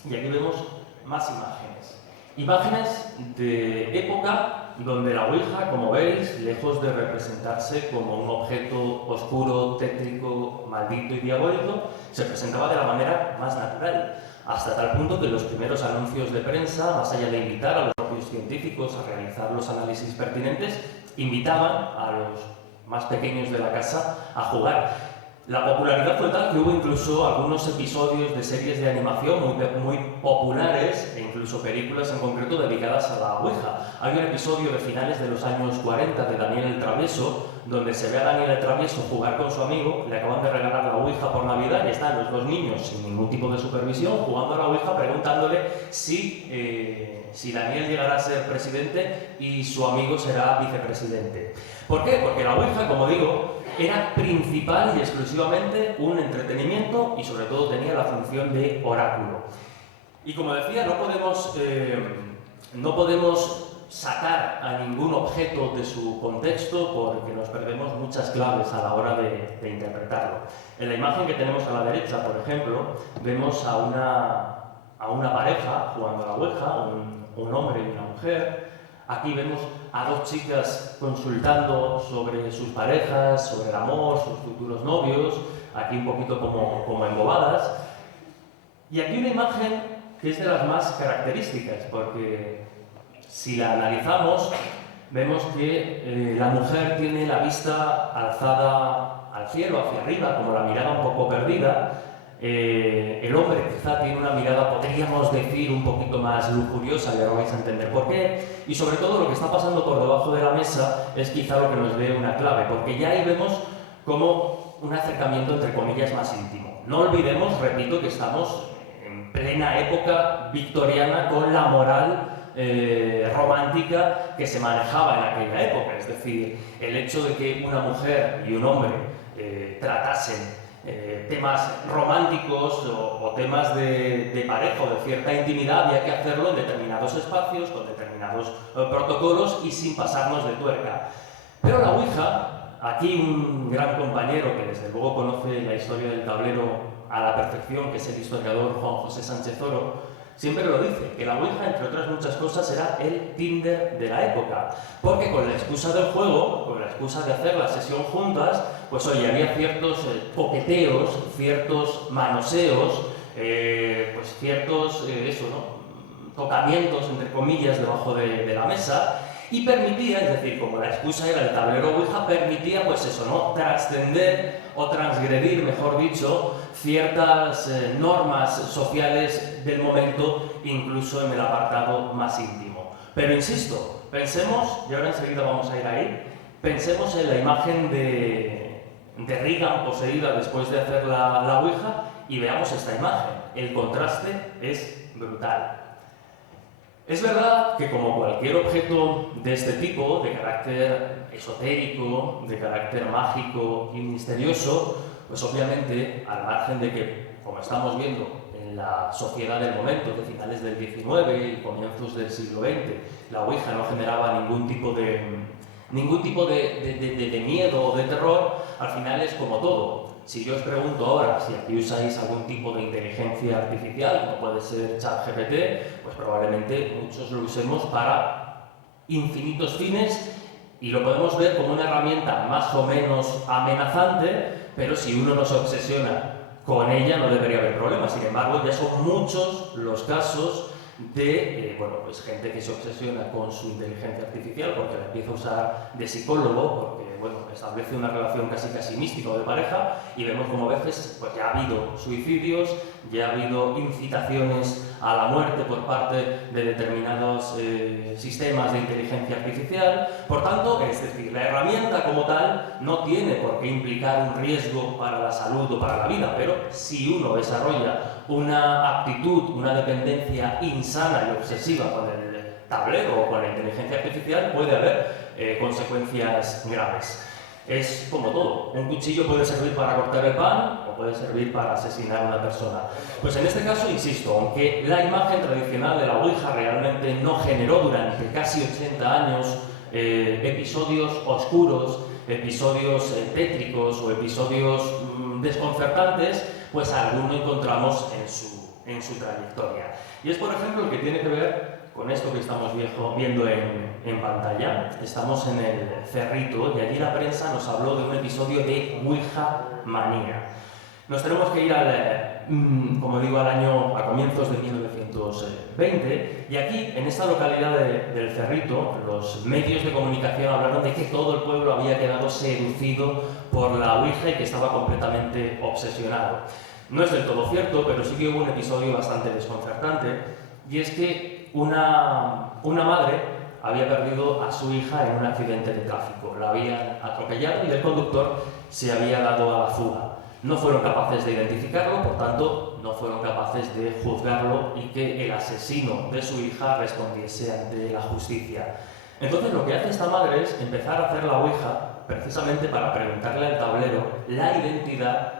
y aquí vemos más imágenes. Imágenes de época donde la Ouija, como veis, lejos de representarse como un objeto oscuro, tétrico, maldito y diabólico, se presentaba de la manera más natural, hasta tal punto que los primeros anuncios de prensa, más allá de invitar a los propios científicos a realizar los análisis pertinentes, invitaban a los más pequeños de la casa a jugar. La popularidad fue tal que hubo incluso algunos episodios de series de animación muy populares, e incluso películas en concreto dedicadas a la Ouija. Hay un episodio de finales de los años 40 de Daniel el Travieso, donde se ve a Daniel el Travieso jugar con su amigo, le acaban de regalar la Ouija por Navidad y están los dos niños sin ningún tipo de supervisión jugando a la Ouija, preguntándole si Daniel llegará a ser presidente y su amigo será vicepresidente. ¿Por qué? Porque la Ouija, como digo, era principal y exclusivamente un entretenimiento y sobre todo tenía la función de oráculo. Y como decía, no podemos sacar a ningún objeto de su contexto porque nos perdemos muchas claves a la hora de interpretarlo. En la imagen que tenemos a la derecha, por ejemplo, vemos a una pareja jugando a la Ouija, un hombre y una mujer. Aquí vemos a dos chicas consultando sobre sus parejas, sobre el amor, sus futuros novios, aquí un poquito como embobadas. Y aquí una imagen que es de las más características, porque si la analizamos, vemos que la mujer tiene la vista alzada al cielo, hacia arriba, como la mirada un poco perdida. El hombre quizá tiene una mirada, podríamos decir, un poquito más lujuriosa, y ahora vais a entender por qué. Y sobre todo lo que está pasando por debajo de la mesa es quizá lo que nos dé una clave, porque ya ahí vemos como un acercamiento entre comillas más íntimo. No olvidemos, repito, que estamos en plena época victoriana con la moral romántica que se manejaba en aquella época. Es decir, el hecho de que una mujer y un hombre tratasen temas románticos o temas de pareja o de cierta intimidad, había que hacerlo en determinados espacios, con determinados protocolos y sin pasarnos de tuerca. Pero la Ouija, aquí un gran compañero que desde luego conoce la historia del tablero a la perfección, que es el historiador Juan José Sánchez Oro, siempre lo dice, que la Ouija, entre otras muchas cosas, era el Tinder de la época, porque con la excusa del juego, con la excusa de hacer la sesión juntas, pues oye, había ciertos coqueteos, ciertos manoseos, pues ciertos, tocamientos, entre comillas, debajo de la mesa, y permitía, es decir, como la excusa era el tablero Ouija, permitía, pues eso, ¿no?, trascender o transgredir, mejor dicho, ciertas normas sociales del momento, incluso en el apartado más íntimo. Pero insisto, pensemos, y ahora enseguida vamos a ir ahí, pensemos en la imagen de Reagan poseída después de hacer la Ouija y veamos esta imagen. El contraste es brutal. Es verdad que como cualquier objeto de este tipo, de carácter esotérico, de carácter mágico y misterioso, pues obviamente, al margen de que, como estamos viendo en la sociedad del momento, de finales del XIX y comienzos del siglo XX, la Ouija no generaba ningún tipo de miedo o de terror, al final es como todo. Si yo os pregunto ahora si aquí usáis algún tipo de inteligencia artificial, como puede ser ChatGPT, pues probablemente muchos lo usemos para infinitos fines y lo podemos ver como una herramienta más o menos amenazante, pero si uno no se obsesiona con ella no debería haber problemas. Sin embargo, ya son muchos los casos de pues gente que se obsesiona con su inteligencia artificial porque la empieza a usar de psicólogo, porque establece una relación casi mística o de pareja, y vemos como a veces pues ya ha habido suicidios, ya ha habido incitaciones a la muerte por parte de determinados sistemas de inteligencia artificial. Por tanto, es decir, la herramienta como tal no tiene por qué implicar un riesgo para la salud o para la vida, pero si uno desarrolla una aptitud, una dependencia insana y obsesiva con el tablero o con la inteligencia artificial, puede haber consecuencias graves. Es como todo, un cuchillo puede servir para cortar el pan o puede servir para asesinar a una persona. Pues en este caso, insisto, aunque la imagen tradicional de la Ouija realmente no generó durante casi 80 años episodios oscuros, episodios tétricos o episodios desconcertantes, pues alguno encontramos en su trayectoria. Y es, por ejemplo, el que tiene que ver con esto que estamos viendo en pantalla. Estamos en el Cerrito y allí la prensa nos habló de un episodio de Ouija manía. Nos tenemos que ir a comienzos de 1920, y aquí, en esta localidad del Cerrito, los medios de comunicación hablaron de que todo el pueblo había quedado seducido por la Ouija y que estaba completamente obsesionado. No es del todo cierto, pero sí que hubo un episodio bastante desconcertante, y es que una madre había perdido a su hija en un accidente de tráfico. La habían atropellado y el conductor se había dado a la fuga. No fueron capaces de identificarlo, por tanto, no fueron capaces de juzgarlo y que el asesino de su hija respondiese ante la justicia. Entonces, lo que hace esta madre es empezar a hacer la Ouija precisamente para preguntarle al tablero la identidad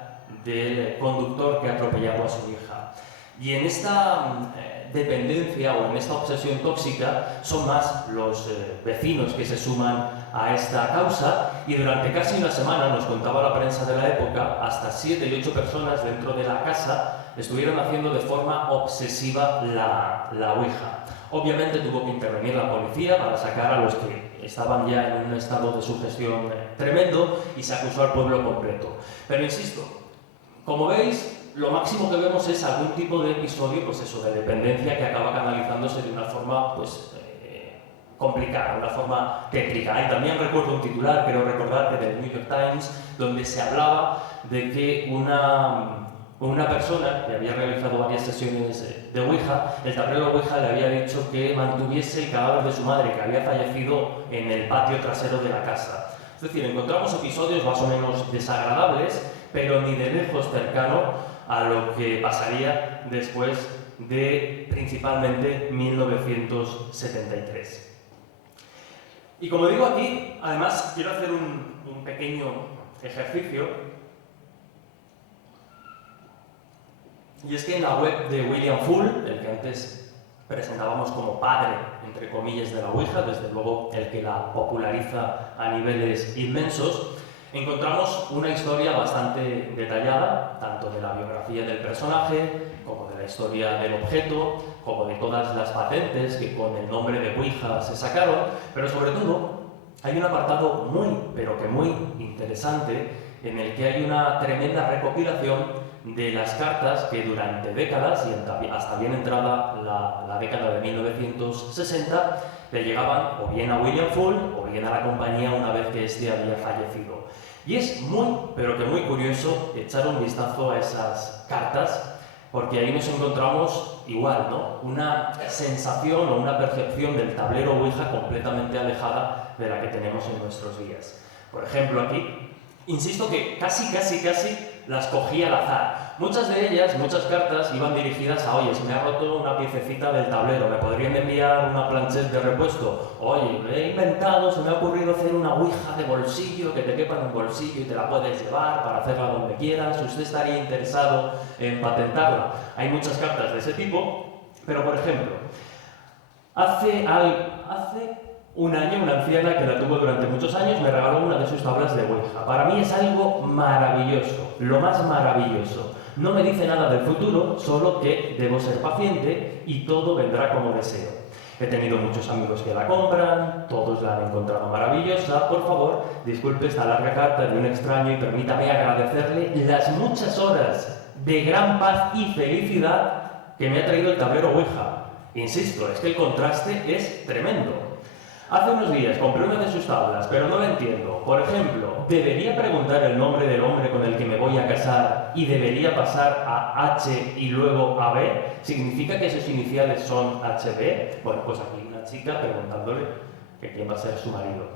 del conductor que ha atropellado a su hija. Y en esta dependencia o en esta obsesión tóxica son más los vecinos que se suman a esta causa, y durante casi una semana, nos contaba la prensa de la época, hasta 7 y 8 personas dentro de la casa estuvieron haciendo de forma obsesiva la Ouija. Obviamente tuvo que intervenir la policía para sacar a los que estaban ya en un estado de sugestión tremendo, y se acusó al pueblo completo. Pero insisto, como veis, lo máximo que vemos es algún tipo de episodio, pues eso, de dependencia que acaba canalizándose de una forma, complicada, una forma tétrica. Y también recuerdo un titular, quiero recordar, que del New York Times, donde se hablaba de que una persona que había realizado varias sesiones de Ouija, el tablero Ouija le había dicho que mantuviese el cadáver de su madre, que había fallecido en el patio trasero de la casa. Es decir, encontramos episodios más o menos desagradables, pero ni de lejos cercano a lo que pasaría después de principalmente 1973. Y como digo aquí, además quiero hacer un pequeño ejercicio, y es que en la web de William Full, el que antes presentábamos como padre, entre comillas, de la Ouija, desde luego el que la populariza a niveles inmensos, encontramos una historia bastante detallada, tanto de la biografía del personaje, como de la historia del objeto, como de todas las patentes que con el nombre de Ouija se sacaron, pero sobre todo hay un apartado muy, pero que muy interesante, en el que hay una tremenda recopilación de las cartas que durante décadas, y hasta bien entrada la década de 1960, le llegaban o bien a William Full o bien a la compañía una vez que éste había fallecido. Y es muy, pero que muy curioso echar un vistazo a esas cartas, porque ahí nos encontramos igual, ¿no? Una sensación o una percepción del tablero Ouija completamente alejada de la que tenemos en nuestros días. Por ejemplo, aquí, insisto que casi las cogí al azar. Muchas de ellas, muchas cartas, iban dirigidas a, oye, se me ha roto una piececita del tablero, ¿me podrían enviar una planchette de repuesto? Oye, me he inventado, se me ha ocurrido hacer una ouija de bolsillo, que te quepa en un bolsillo y te la puedes llevar para hacerla donde quieras. ¿Usted estaría interesado en patentarla? Hay muchas cartas de ese tipo, pero por ejemplo, hace un año, una anciana que la tuvo durante muchos años me regaló una de sus tablas de ouija. Para mí es algo maravilloso, lo más maravilloso. No me dice nada del futuro, solo que debo ser paciente y todo vendrá como deseo. He tenido muchos amigos que la compran, todos la han encontrado maravillosa. Por favor, disculpe esta larga carta de un extraño y permítame agradecerle las muchas horas de gran paz y felicidad que me ha traído el tablero ouija. Insisto, es que el contraste es tremendo. Hace unos días compré una de sus tablas, pero no la entiendo. Por ejemplo, ¿debería preguntar el nombre del hombre con el que me voy a casar y debería pasar a H y luego a B? ¿Significa que sus iniciales son HB? Bueno, pues aquí una chica preguntándole que quién va a ser su marido.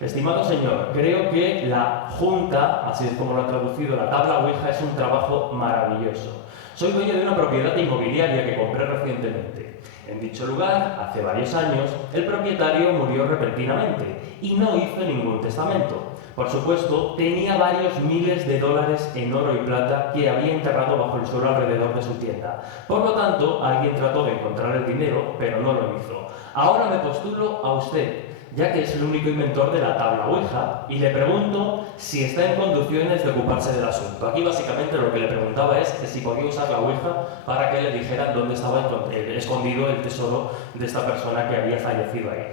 Estimado señor, creo que la junta, así es como lo ha traducido, la tabla ouija, es un trabajo maravilloso. Soy dueño de una propiedad inmobiliaria que compré recientemente. En dicho lugar, hace varios años, el propietario murió repentinamente y no hizo ningún testamento. Por supuesto, tenía varios miles de dólares en oro y plata que había enterrado bajo el suelo alrededor de su tienda. Por lo tanto, alguien trató de encontrar el dinero, pero no lo hizo. Ahora me postulo a usted, ya que es el único inventor de la tabla ouija, y le pregunto si está en condiciones de ocuparse del asunto. Aquí básicamente lo que le preguntaba es que si podía usar la ouija para que le dijeran dónde estaba escondido el tesoro de esta persona que había fallecido ahí.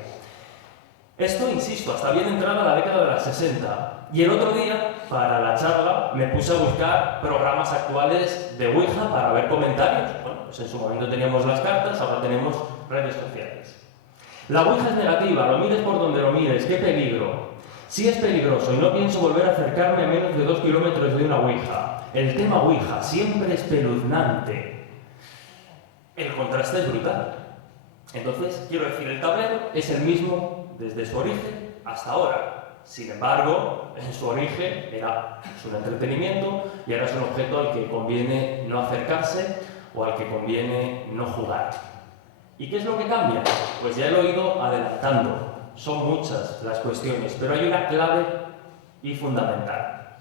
Esto, insisto, hasta bien entrada la década de las 60. Y el otro día, para la charla, me puse a buscar programas actuales de ouija para ver comentarios. Bueno, pues en su momento teníamos las cartas, ahora tenemos redes sociales. La ouija es negativa, lo mires por donde lo mires, qué peligro. Sí es peligroso y no pienso volver a acercarme a menos de 2 kilómetros de una ouija. El tema ouija siempre es espeluznante. El contraste es brutal. Entonces, quiero decir, el tablero es el mismo desde su origen hasta ahora. Sin embargo, en su origen era un entretenimiento y ahora es un objeto al que conviene no acercarse o al que conviene no jugar. ¿Y qué es lo que cambia? Pues ya lo he ido adelantando. Son muchas las cuestiones, pero hay una clave y fundamental,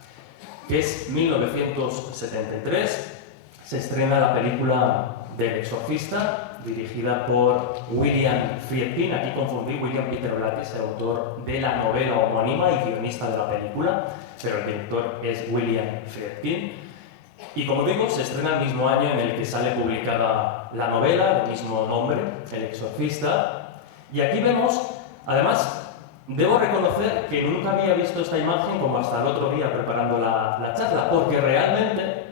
que es 1973. Se estrena la película del exorcista, dirigida por William Friedkin. Aquí confundí, William Peter Blatty es el autor de la novela homónima y guionista de la película, pero el director es William Friedkin. Y como digo, se estrena el mismo año en el que sale publicada la novela del mismo nombre, El exorcista. Y aquí vemos, además, debo reconocer que nunca había visto esta imagen como hasta el otro día preparando la charla, porque realmente,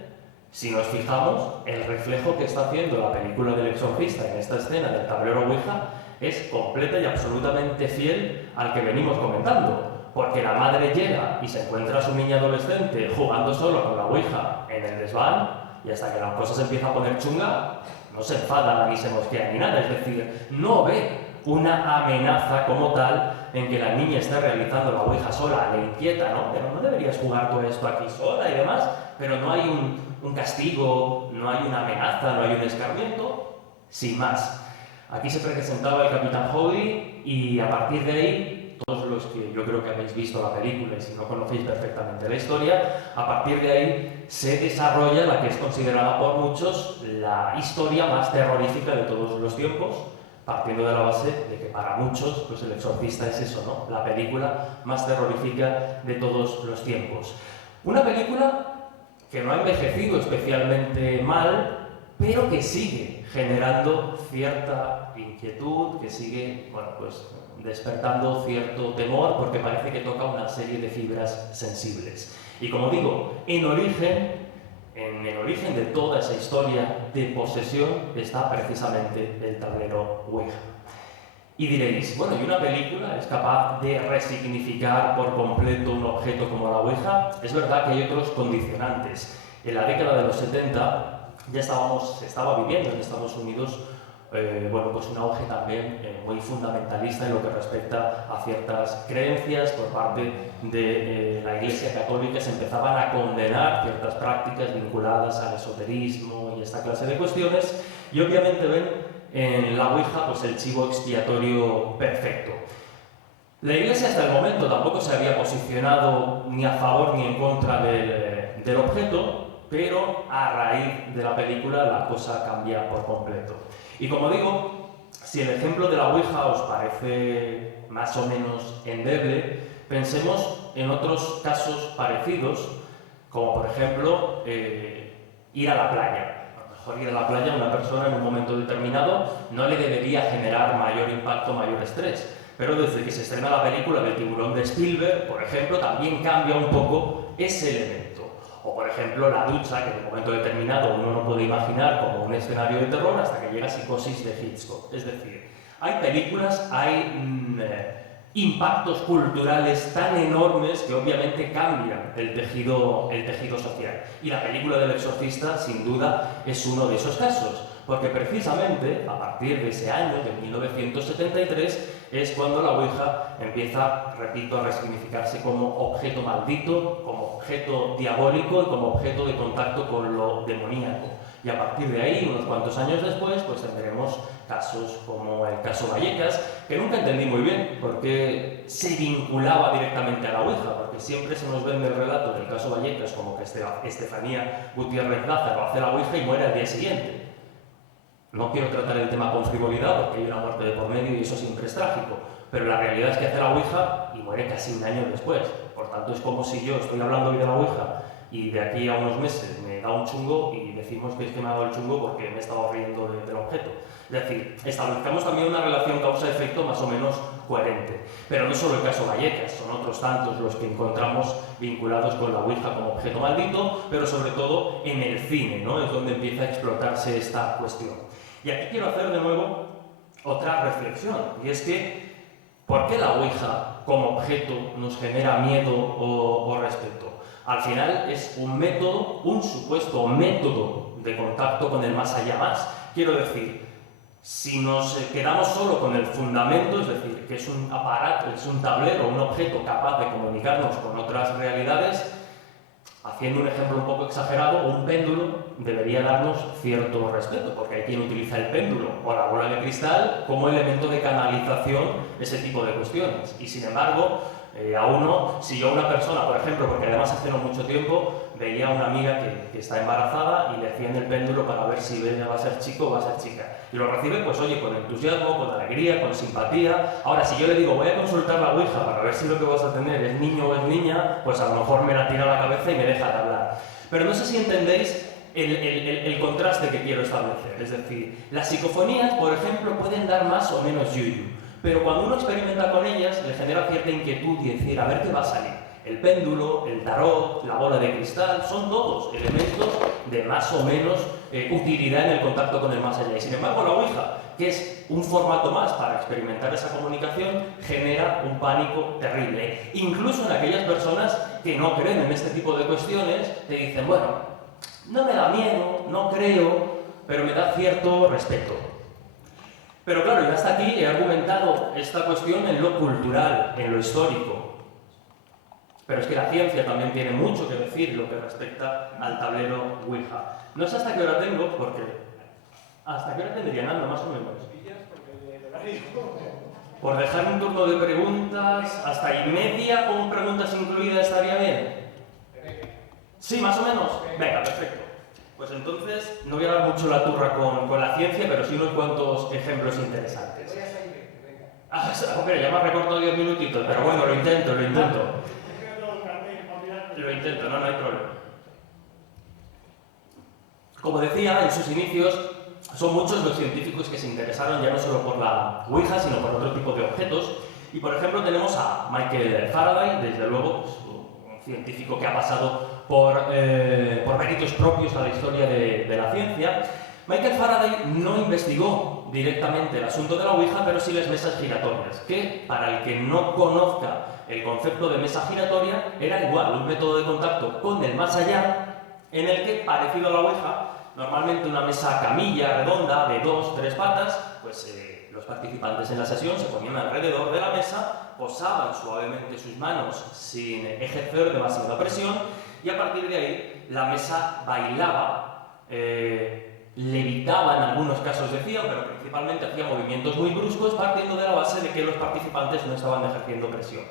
si nos fijamos, el reflejo que está haciendo la película del exorcista en esta escena del tablero ouija es completa y absolutamente fiel al que venimos comentando. Porque la madre llega y se encuentra a su niña adolescente jugando solo con la ouija en el desván, y hasta que la cosa se empieza a poner chunga, no se enfada ni se mosquea ni nada. Es decir, no ve una amenaza como tal en que la niña esté realizando la ouija sola. Le inquieta, ¿no? Pero no deberías jugar todo esto aquí sola y demás. Pero no hay un castigo, no hay una amenaza, no hay un escarmiento, sin más. Aquí se presentaba el Capitán Howdy y a partir de ahí, todos los que yo creo que habéis visto la película y si no conocéis perfectamente la historia, a partir de ahí se desarrolla la que es considerada por muchos la historia más terrorífica de todos los tiempos, partiendo de la base de que para muchos pues El exorcista es eso, ¿no? La película más terrorífica de todos los tiempos. Una película que no ha envejecido especialmente mal, pero que sigue generando cierta inquietud, que sigue, bueno, pues despertando cierto temor porque parece que toca una serie de fibras sensibles. Y como digo, en el origen de toda esa historia de posesión está precisamente el tablero ouija. Y diréis, bueno, ¿y una película es capaz de resignificar por completo un objeto como la ouija? Es verdad que hay otros condicionantes. En la década de los 70 se estaba viviendo en Estados Unidos bueno, pues un auge también muy fundamentalista en lo que respecta a ciertas creencias por parte de la Iglesia Católica. Se empezaban a condenar ciertas prácticas vinculadas al esoterismo y esta clase de cuestiones, y obviamente ven en la Ouija pues el chivo expiatorio perfecto. La Iglesia hasta el momento tampoco se había posicionado ni a favor ni en contra del objeto, pero a raíz de la película la cosa cambia por completo. Y como digo, si el ejemplo de la Ouija os parece más o menos endeble, pensemos en otros casos parecidos, como por ejemplo ir a la playa. A lo mejor ir a la playa a una persona en un momento determinado no le debería generar mayor impacto, mayor estrés. Pero desde que se estrena la película del Tiburón de Spielberg, por ejemplo, también cambia un poco ese elemento. O, por ejemplo, la ducha, que en un momento determinado uno no puede imaginar como un escenario de terror hasta que llega Psicosis de Hitchcock. Es decir, hay películas, hay impactos culturales tan enormes que obviamente cambian el tejido social. Y la película del Exorcista, sin duda, es uno de esos casos. Porque precisamente, a partir de ese año, de 1973, es cuando la Ouija empieza, repito, a resignificarse como objeto maldito, como objeto diabólico y como objeto de contacto con lo demoníaco. Y a partir de ahí, unos cuantos años después, pues tendremos casos como el caso Vallecas, que nunca entendí muy bien por qué se vinculaba directamente a la Ouija, porque siempre se nos vende el relato del caso Vallecas como que Estefanía Gutiérrez Lázaro hace la Ouija y muere al día siguiente. No quiero tratar el tema con frivolidad porque hay una muerte de por medio y eso siempre es trágico, pero la realidad es que hace la Ouija y muere casi un año después. Por tanto, es como si yo estoy hablando hoy de la Ouija y de aquí a unos meses me da un chungo y decimos que es que me ha dado el chungo porque me he estado riendo del objeto. Es decir, establezcamos también una relación causa-efecto más o menos coherente. Pero no solo el caso Vallecas, son otros tantos los que encontramos vinculados con la Ouija como objeto maldito, pero sobre todo en el cine, ¿no? Es donde empieza a explotarse esta cuestión. Y aquí quiero hacer de nuevo otra reflexión, y es que ¿por qué la Ouija como objeto nos genera miedo o respeto? Al final es un método, un supuesto método de contacto con el más allá más. Quiero decir, si nos quedamos solo con el fundamento, es decir, que es un aparato, es un tablero, un objeto capaz de comunicarnos con otras realidades, haciendo un ejemplo un poco exagerado, un péndulo debería darnos cierto respeto, porque hay quien utiliza el péndulo o la bola de cristal como elemento de canalización de ese tipo de cuestiones. Y sin embargo, si yo a una persona, por ejemplo, porque además hace no mucho tiempo veía a una amiga que está embarazada y le hacían el péndulo para ver si ella va a ser chico o va a ser chica. Y lo recibe, pues oye, con entusiasmo, con alegría, con simpatía. Ahora, si yo le digo, voy a consultar la Ouija para ver si lo que vas a tener es niño o es niña, pues a lo mejor me la tira a la cabeza y me deja de hablar. Pero no sé si entendéis el contraste que quiero establecer. Es decir, las psicofonías, por ejemplo, pueden dar más o menos yuyu, pero cuando uno experimenta con ellas, le genera cierta inquietud y decir, a ver qué va a salir. El péndulo, el tarot, la bola de cristal, son todos elementos de más o menos utilidad en el contacto con el más allá. Y sin embargo, la Ouija, que es un formato más para experimentar esa comunicación, genera un pánico terrible. Incluso en aquellas personas que no creen en este tipo de cuestiones, te dicen, bueno, no me da miedo, no creo, pero me da cierto respeto. Pero claro, yo hasta aquí he argumentado esta cuestión en lo cultural, en lo histórico. Pero es que la ciencia también tiene mucho que decir en lo que respecta al tablero Ouija. No sé hasta qué hora tengo, porque... ¿Hasta qué hora tendría, Nando, más o menos? Por dejar un turno de preguntas, hasta y media con preguntas incluidas estaría bien. Sí, más o menos. Venga, perfecto. Pues entonces, no voy a dar mucho la turra con la ciencia, pero sí unos cuantos ejemplos interesantes. Hombre, ya me ha recortado 10 minutitos, pero bueno, lo intento. Lo intento, no hay problema. Como decía, en sus inicios son muchos los científicos que se interesaron ya no solo por la Ouija, sino por otro tipo de objetos. Y por ejemplo tenemos a Michael Faraday, desde luego, pues, un científico que ha pasado por méritos propios a la historia de la ciencia. Michael Faraday no investigó directamente el asunto de la Ouija, pero sí las mesas giratorias, que para el que no conozca el concepto de mesa giratoria era igual, un método de contacto con el más allá, en el que, parecido a la Ouija, normalmente una mesa camilla redonda de 2-3 patas, pues los participantes en la sesión se ponían alrededor de la mesa, posaban suavemente sus manos sin ejercer demasiada presión y a partir de ahí la mesa bailaba, levitaba en algunos casos decían, pero principalmente hacía movimientos muy bruscos partiendo de la base de que los participantes no estaban ejerciendo presión.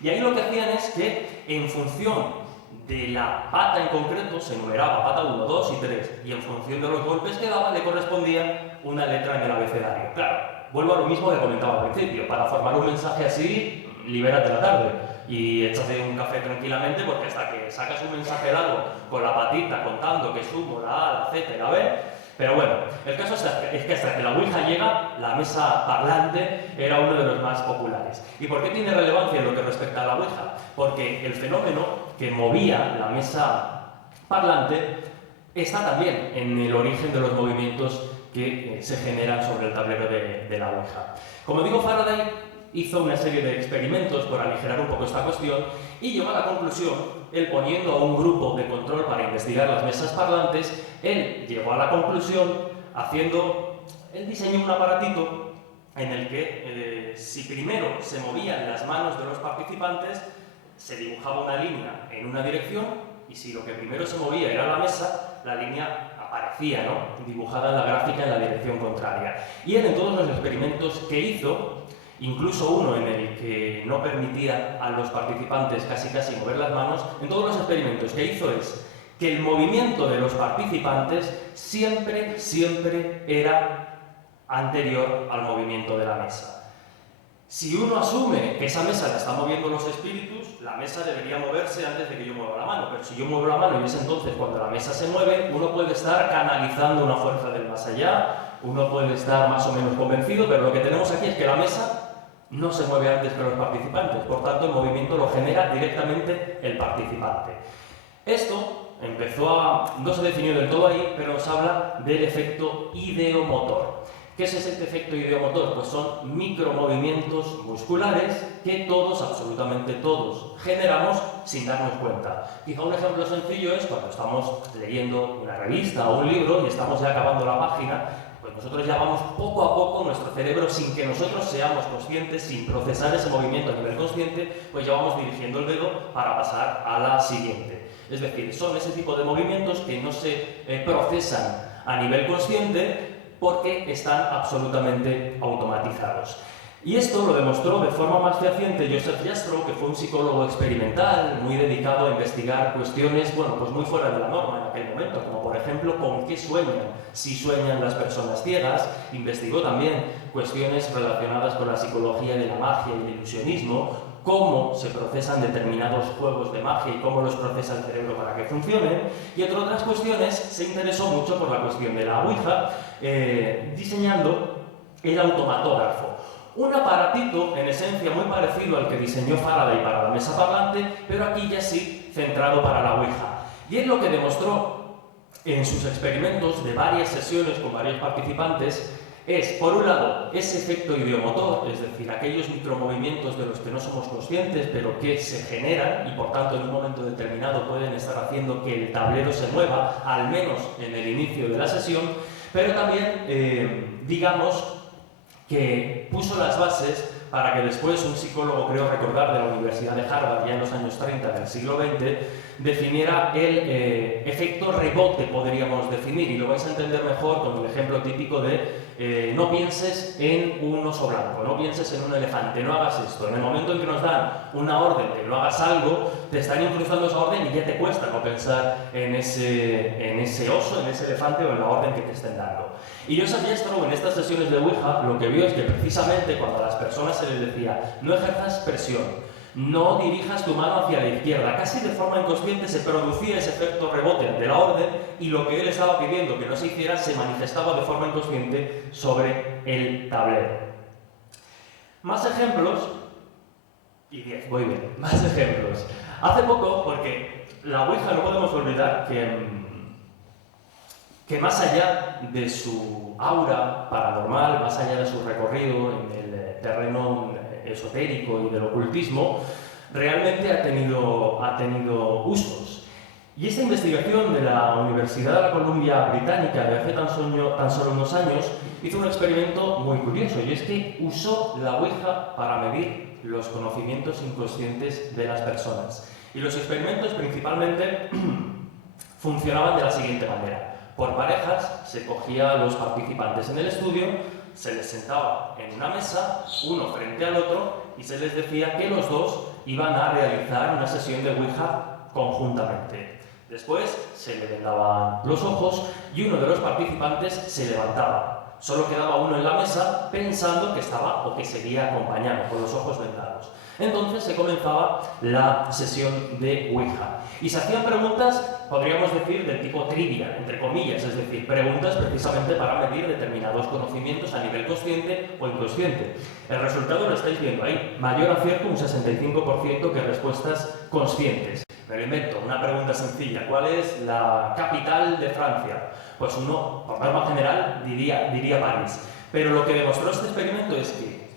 Y ahí lo que hacían es que en función de la pata en concreto se numeraba pata 1, 2 y 3 y en función de los golpes que daba le correspondía una letra en el abecedario. Claro, vuelvo a lo mismo que comentaba al principio, para formar un mensaje así, libérate la tarde y échate un café tranquilamente porque hasta que sacas un mensaje dado con la patita contando que sumo la A, la Z y la B. Pero bueno, el caso es que hasta que la Ouija llega, la mesa parlante era uno de los más populares. ¿Y por qué tiene relevancia en lo que respecta a la Ouija? Porque el fenómeno que movía la mesa parlante está también en el origen de los movimientos que se generan sobre el tablero de la Ouija. Como digo, Faraday hizo una serie de experimentos por aligerar un poco esta cuestión y llegó a la conclusión, él poniendo a un grupo de control para investigar las mesas parlantes, él llegó a la conclusión él diseñó un aparatito en el que si primero se movían las manos de los participantes, se dibujaba una línea en una dirección y si lo que primero se movía era la mesa, la línea aparecía, ¿no?, dibujada en la gráfica en la dirección contraria. Y él en todos los experimentos que hizo, incluso uno en el que no permitía a los participantes casi mover las manos, en todos los experimentos que hizo es que el movimiento de los participantes siempre era anterior al movimiento de la mesa. Si uno asume que esa mesa la están moviendo los espíritus, la mesa debería moverse antes de que yo mueva la mano, pero si yo muevo la mano y es entonces cuando la mesa se mueve, uno puede estar canalizando una fuerza del más allá, uno puede estar más o menos convencido, pero lo que tenemos aquí es que la mesa no se mueve antes que los participantes, por tanto el movimiento lo genera directamente el participante. Esto no se definió del todo ahí, pero nos habla del efecto ideomotor. ¿Qué es este efecto ideomotor? Pues son micromovimientos musculares que todos, absolutamente todos, generamos sin darnos cuenta. Quizá un ejemplo sencillo es cuando estamos leyendo una revista o un libro y estamos ya acabando la página, pues nosotros ya vamos poco a poco nuestro cerebro, sin que nosotros seamos conscientes, sin procesar ese movimiento a nivel consciente, pues ya vamos dirigiendo el dedo para pasar a la siguiente. Es decir, son ese tipo de movimientos que no se procesan a nivel consciente porque están absolutamente automatizados. Y esto lo demostró de forma más fehaciente Joseph Jastrow, que fue un psicólogo experimental muy dedicado a investigar cuestiones, bueno, pues muy fuera de la norma en aquel momento, como por ejemplo con qué sueñan, si sueñan las personas ciegas. Investigó también cuestiones relacionadas con la psicología de la magia y el ilusionismo, cómo se procesan determinados juegos de magia y cómo los procesa el cerebro para que funcionen. Y entre otras cuestiones se interesó mucho por la cuestión de la Ouija, diseñando el automatógrafo. Un aparatito, en esencia, muy parecido al que diseñó Faraday para la mesa parlante, pero aquí ya sí centrado para la Ouija. Y él lo que demostró en sus experimentos de varias sesiones con varios participantes es, por un lado, ese efecto ideomotor, es decir, aquellos micromovimientos de los que no somos conscientes, pero que se generan y, por tanto, en un momento determinado pueden estar haciendo que el tablero se mueva, al menos en el inicio de la sesión, pero también, digamos, que puso las bases para que después un psicólogo, creo recordar, de la Universidad de Harvard, ya en los años 30 del siglo XX, definiera el efecto rebote, podríamos definir, y lo vais a entender mejor con el ejemplo típico de no pienses en un oso blanco, no pienses en un elefante, no hagas esto. En el momento en que nos dan una orden de no hagas algo, te están incrustando esa orden y ya te cuesta no pensar en ese oso, en ese elefante o en la orden que te estén dando. Y Joseph Jastrow en estas sesiones de Ouija lo que vio es que precisamente cuando a las personas se les decía no ejerzas presión, no dirijas tu mano hacia la izquierda, casi de forma inconsciente se producía ese efecto rebote de la orden y lo que él estaba pidiendo que no se hiciera se manifestaba de forma inconsciente sobre el tablero. Más ejemplos, y 10, muy bien, más ejemplos. Hace poco, porque la Ouija no podemos olvidar que más allá de su aura paranormal, más allá de su recorrido en el terreno esotérico y del ocultismo, realmente ha tenido usos. Y esta investigación de la Universidad de la Columbia Británica de hace tan solo unos años hizo un experimento muy curioso, y es que usó la Ouija para medir los conocimientos inconscientes de las personas. Y los experimentos principalmente funcionaban de la siguiente manera. Por parejas se cogía a los participantes en el estudio, se les sentaba en una mesa, uno frente al otro, y se les decía que los dos iban a realizar una sesión de Ouija conjuntamente. Después se le vendaban los ojos y uno de los participantes se levantaba. Solo quedaba uno en la mesa pensando que estaba o que seguía acompañado con los ojos vendados. Entonces se comenzaba la sesión de Ouija. Y se hacían preguntas, podríamos decir, del tipo trivia, entre comillas, es decir, preguntas precisamente para medir determinados conocimientos a nivel consciente o inconsciente. El resultado lo estáis viendo ahí, mayor acierto, un 65% que respuestas conscientes. Me lo invento, una pregunta sencilla, ¿cuál es la capital de Francia? Pues uno, por norma general, diría París. Pero lo que demostró este experimento es que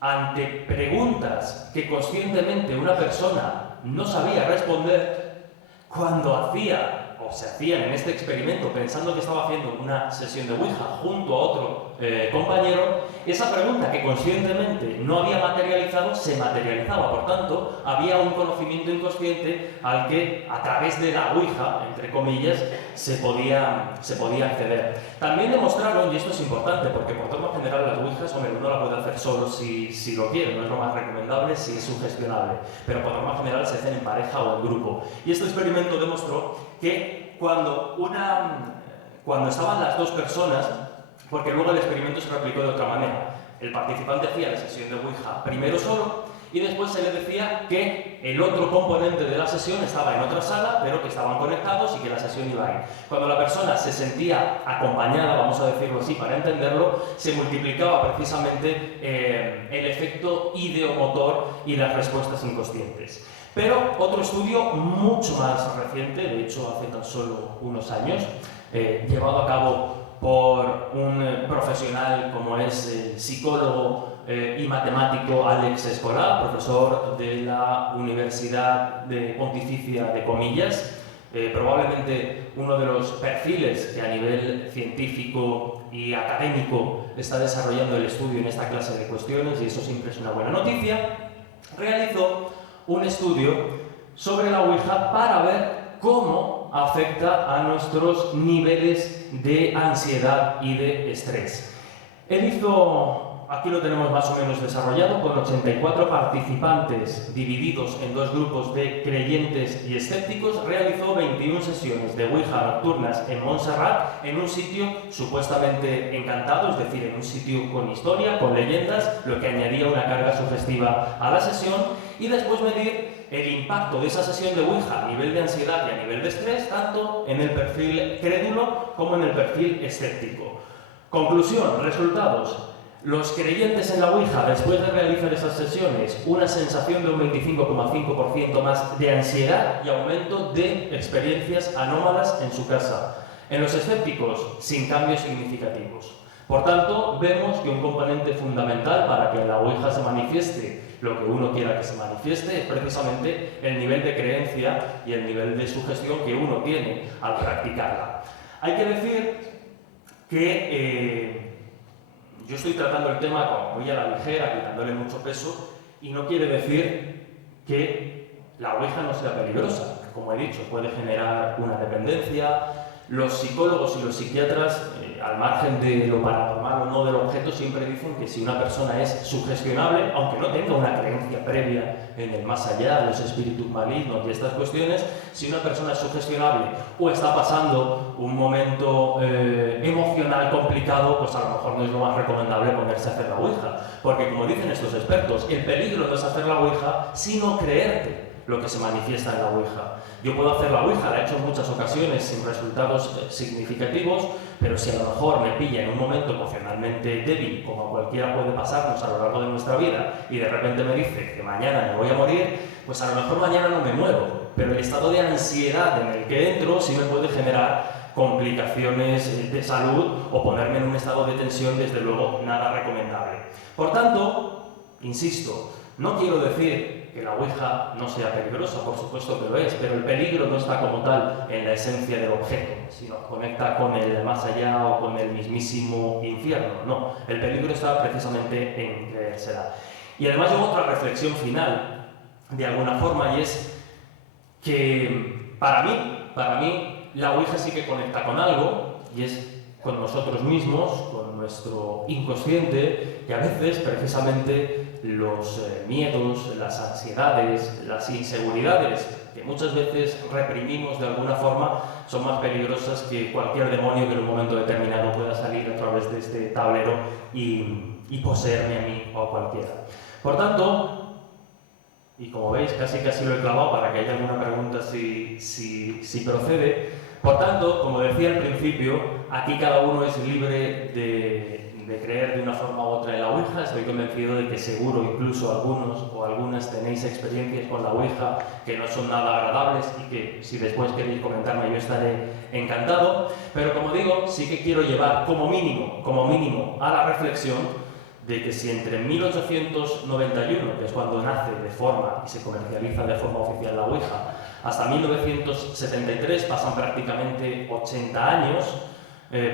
ante preguntas que conscientemente una persona no sabía responder, cuando hacía o se hacían en este experimento pensando que estaba haciendo una sesión de Ouija junto a otro compañero, esa pregunta que conscientemente no había materializado se materializaba. Por tanto, había un conocimiento inconsciente al que a través de la Ouija, entre comillas, se podía acceder. También demostraron, y esto es importante porque por norma general las Ouijas, hombre, uno la puede hacer solo si lo quiere, no es lo más recomendable si es sugestionable, pero por norma general se hacen en pareja o en grupo. Y este experimento demostró que cuando estaban las dos personas, porque luego el experimento se replicó de otra manera, el participante hacía la sesión de Ouija primero solo y después se le decía que el otro componente de la sesión estaba en otra sala, pero que estaban conectados y que la sesión iba ahí. Cuando la persona se sentía acompañada, vamos a decirlo así para entenderlo, se multiplicaba precisamente el efecto ideomotor y las respuestas inconscientes. Pero otro estudio mucho más reciente, de hecho hace tan solo unos años, llevado a cabo por un profesional como es el psicólogo y matemático Alex Escolà, profesor de la Universidad de Pontificia de Comillas, probablemente uno de los perfiles que a nivel científico y académico está desarrollando el estudio en esta clase de cuestiones, y eso siempre es una buena noticia, realizó un estudio sobre la Ouija para ver cómo afecta a nuestros niveles de ansiedad y de estrés. Él hizo, aquí lo tenemos más o menos desarrollado, con 84 participantes divididos en dos grupos de creyentes y escépticos, realizó 21 sesiones de Ouija nocturnas en Montserrat, en un sitio supuestamente encantado, es decir, en un sitio con historia, con leyendas, lo que añadía una carga sugestiva a la sesión, y después medir el impacto de esa sesión de Ouija a nivel de ansiedad y a nivel de estrés, tanto en el perfil crédulo como en el perfil escéptico. Conclusión, resultados. Los creyentes en la Ouija, después de realizar esas sesiones, una sensación de un 25,5% más de ansiedad y aumento de experiencias anómalas en su casa. En los escépticos, sin cambios significativos. Por tanto, vemos que un componente fundamental para que en la Ouija se manifieste lo que uno quiera que se manifieste es precisamente el nivel de creencia y el nivel de sugestión que uno tiene al practicarla. Hay que decir que yo estoy tratando el tema como muy a la ligera, quitándole mucho peso, y no quiere decir que la Ouija no sea peligrosa. Como he dicho, puede generar una dependencia. Los psicólogos y los psiquiatras, al margen de lo paranormal o no del objeto, siempre dicen que si una persona es sugestionable, aunque no tenga una creencia previa en el más allá, los espíritus malignos y estas cuestiones, si una persona es sugestionable o está pasando un momento emocional complicado, pues a lo mejor no es lo más recomendable ponerse a hacer la Ouija. Porque como dicen estos expertos, el peligro no es hacer la Ouija, sino creerte lo que se manifiesta en la Ouija. Yo puedo hacer la Ouija, la he hecho en muchas ocasiones sin resultados significativos, pero si a lo mejor me pilla en un momento emocionalmente débil, como a cualquiera puede pasarnos a lo largo de nuestra vida, y de repente me dice que mañana me voy a morir, pues a lo mejor mañana no me muero, pero el estado de ansiedad en el que entro sí me puede generar complicaciones de salud o ponerme en un estado de tensión, desde luego nada recomendable. Por tanto, insisto, no quiero decir que la Ouija no sea peligrosa, por supuesto que lo es, pero el peligro no está como tal en la esencia del objeto, sino conecta con el más allá o con el mismísimo infierno. No, el peligro está precisamente en creérsela. Y además llevo otra reflexión final, de alguna forma, y es que para mí, la Ouija sí que conecta con algo, y es con nosotros mismos, con nuestro inconsciente, y a veces precisamente los miedos, las ansiedades, las inseguridades que muchas veces reprimimos de alguna forma son más peligrosas que cualquier demonio que en un momento determinado pueda salir a través de este tablero y poseerme a mí o a cualquiera. Por tanto, y como veis casi lo he clavado para que haya alguna pregunta si procede. Por tanto, como decía al principio, aquí cada uno es libre de creer de una forma u otra en la Ouija. Estoy convencido de que seguro incluso algunos o algunas tenéis experiencias con la Ouija que no son nada agradables y que si después queréis comentarme yo estaré encantado. Pero como digo, sí que quiero llevar como mínimo a la reflexión de que si entre 1891, que es cuando nace de forma y se comercializa de forma oficial la Ouija, hasta 1973 pasan prácticamente 80 años.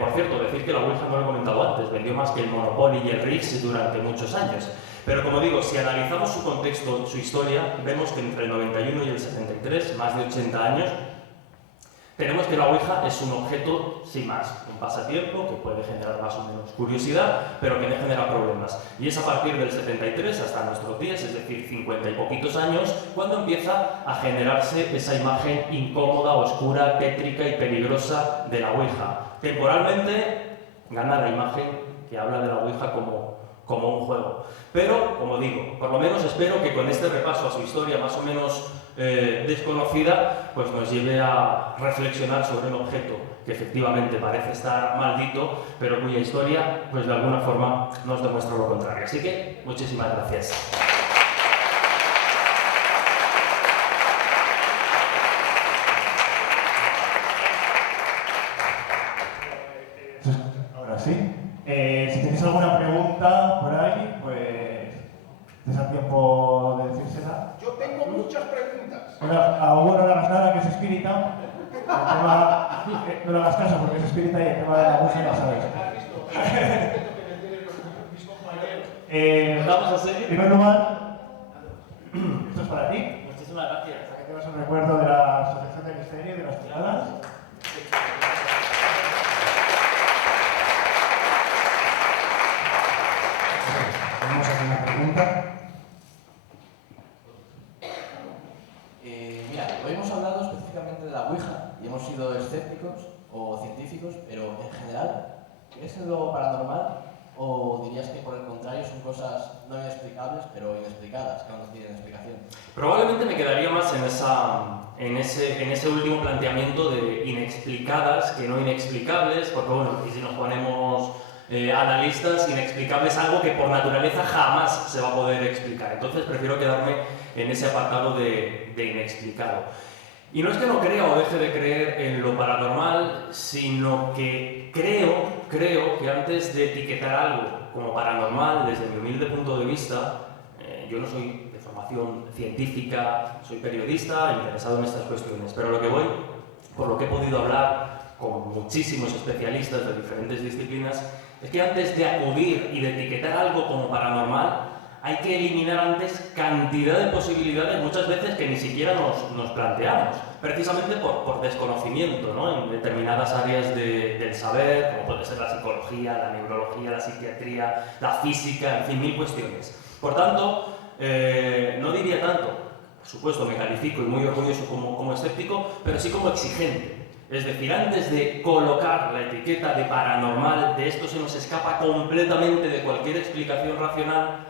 Por cierto, decir que la Ouija, no lo he comentado antes, vendió más que el Monopoly y el Rix durante muchos años. Pero como digo, si analizamos su contexto, su historia, vemos que entre el 91 y el 73, más de 80 años, tenemos que la Ouija es un objeto, sin más, un pasatiempo que puede generar más o menos curiosidad, pero que no genera problemas. Y es a partir del 73 hasta nuestros días, es decir, 50 y poquitos años, cuando empieza a generarse esa imagen incómoda, oscura, tétrica y peligrosa de la Ouija. Temporalmente gana la imagen que habla de la Ouija como un juego. Pero, como digo, por lo menos espero que con este repaso a su historia más o menos desconocida, pues nos lleve a reflexionar sobre un objeto que efectivamente parece estar maldito, pero cuya historia, pues de alguna forma, nos demuestra lo contrario. Así que, muchísimas gracias. Ahora sí. Si tenéis alguna pregunta por ahí, pues es el tiempo de decírsela. Yo tengo muchas preguntas. A Hugo no le hagas nada, que es espírita. El tema, no le hagas caso porque es espírita y el tema de la música ya sabes. ¿Vamos a seguir? En primer lugar, esto es para ti. Muchísimas gracias. Para que tengas un recuerdo de la Asociación de Misterio y de las tiradas. Vamos a hacer una pregunta. Mira, hoy hemos hablado específicamente de la Ouija y hemos sido escépticos o científicos, pero en general, ¿crees en lo paranormal o dirías que por el contrario son cosas no inexplicables, pero inexplicadas, que no tienen explicación? Probablemente me quedaría más en ese último planteamiento de inexplicadas que no inexplicables, porque bueno, y si nos ponemos analistas, inexplicable es algo que por naturaleza jamás se va a poder explicar. Entonces prefiero quedarme en ese apartado de inexplicado. Y no es que no crea o deje de creer en lo paranormal, sino que creo que antes de etiquetar algo como paranormal, desde mi humilde punto de vista, yo no soy de formación científica, soy periodista, interesado en estas cuestiones, pero lo que voy, por lo que he podido hablar con muchísimos especialistas de diferentes disciplinas, es que antes de acudir y de etiquetar algo como paranormal, hay que eliminar antes cantidad de posibilidades, muchas veces que ni siquiera nos planteamos, precisamente por desconocimiento, ¿no? En determinadas áreas del saber, como puede ser la psicología, la neurología, la psiquiatría, la física, en fin, mil cuestiones. Por tanto, no diría tanto, por supuesto me califico y muy orgulloso como escéptico, pero sí como exigente. Es decir, antes de colocar la etiqueta de paranormal, de esto se nos escapa completamente de cualquier explicación racional,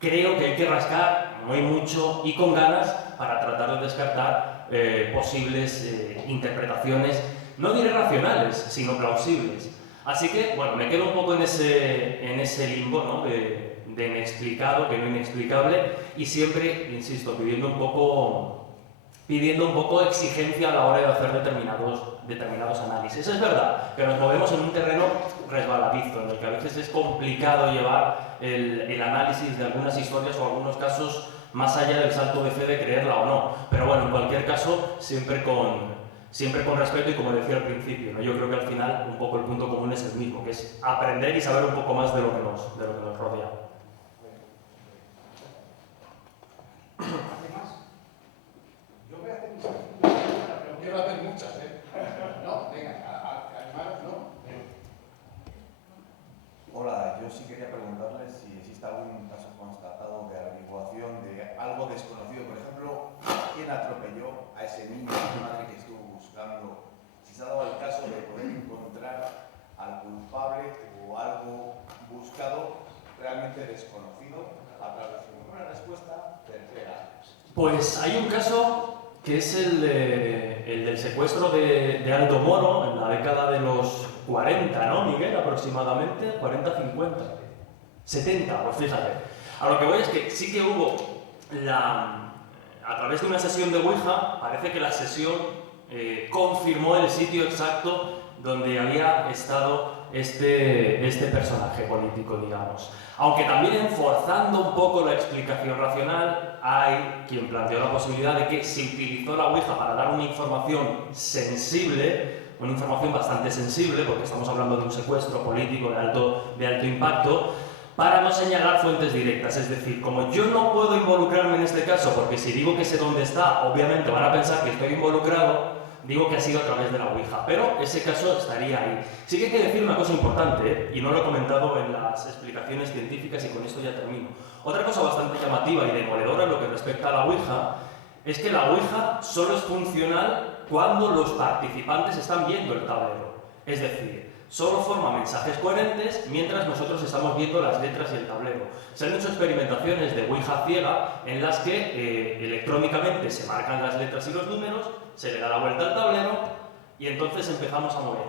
creo que hay que rascar muy mucho y con ganas para tratar de descartar posibles interpretaciones, no diré racionales, sino plausibles. Así que, bueno, me quedo un poco en ese limbo, ¿no? de inexplicado, que no inexplicable, y siempre, insisto, pidiendo un poco exigencia a la hora de hacer determinados análisis. Es verdad que nos movemos en un terreno resbaladizo, en el que a veces es complicado llevar el análisis de algunas historias o algunos casos más allá del salto de fe de creerla o no. Pero bueno, en cualquier caso, siempre con respeto y como decía al principio, ¿no? Yo creo que al final un poco el punto común es el mismo, que es aprender y saber un poco más de lo que nos rodea. Yo voy a hacer mis preguntas. Quiero hacer muchas, ¿eh? No, venga, animaros, ¿no? Hola, yo sí quería preguntarle si existe algún caso constatado de averiguación de algo desconocido. Por ejemplo, ¿quién atropelló a ese niño, a la madre que estuvo buscando? Si se ha dado el caso de poder encontrar al culpable o algo buscado realmente desconocido a través de una respuesta certera. Pues hay un caso que es el del secuestro de Aldo Moro en la década de los 40, ¿no, Miguel? Aproximadamente, 40, 50, 70, pues fíjate. A lo que voy es que sí que hubo a través de una sesión de Ouija, parece que la sesión confirmó el sitio exacto donde había estado este personaje político, digamos. Aunque también forzando un poco la explicación racional, hay quien planteó la posibilidad de que se utilizó la Ouija para dar una información sensible, una información bastante sensible, porque estamos hablando de un secuestro político de alto impacto, para no señalar fuentes directas. Es decir, como yo no puedo involucrarme en este caso, porque si digo que sé dónde está, obviamente van a pensar que estoy involucrado, digo que ha sido a través de la Ouija, pero ese caso estaría ahí. Sí que hay que decir una cosa importante, y no lo he comentado en las explicaciones científicas y con esto ya termino. Otra cosa bastante llamativa y demoledora en lo que respecta a la Ouija es que la Ouija solo es funcional cuando los participantes están viendo el tablero. Es decir, solo forma mensajes coherentes mientras nosotros estamos viendo las letras y el tablero. Se han hecho experimentaciones de Ouija ciega en las que electrónicamente se marcan las letras y los números, se le da la vuelta al tablero y entonces empezamos a mover.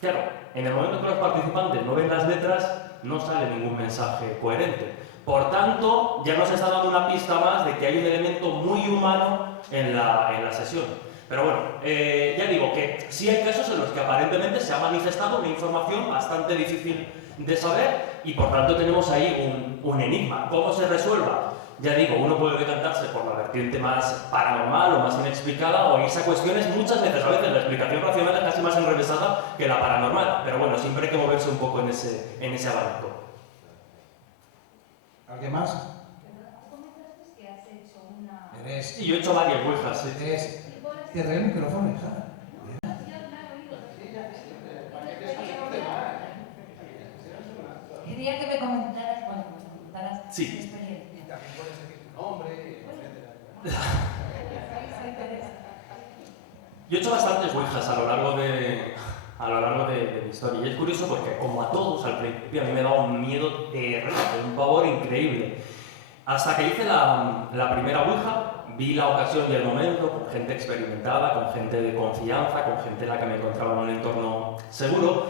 Claro, en el momento que los participantes no ven las letras, no sale ningún mensaje coherente. Por tanto, ya nos está dando una pista más de que hay un elemento muy humano en la sesión. Pero bueno, ya digo que sí hay casos en los que aparentemente se ha manifestado una información bastante difícil de saber y por tanto tenemos ahí un enigma. ¿Cómo se resuelva? Ya digo, uno puede decantarse por la vertiente más paranormal o más inexplicada o irse a cuestiones muchas veces, a veces la explicación racional es casi más enrevesada que la paranormal, pero bueno, siempre hay que moverse un poco en ese abanico. ¿Alguien más? Comentaste que has hecho una... Y yo he hecho varias ouijas, sí. Cierra el micrófono, hija. Quería que me comentaras, bueno, tu Sí. experiencia. Y también puedes decir tu nombre, etcétera. Yo he hecho bastantes ouijas a lo largo de mi historia y es curioso porque como a todos al principio a mí me daba un miedo terrible, un pavor increíble. Hasta que hice la primera ouija, vi la ocasión y el momento con gente experimentada, con gente de confianza, con gente en la que me encontraba en un entorno seguro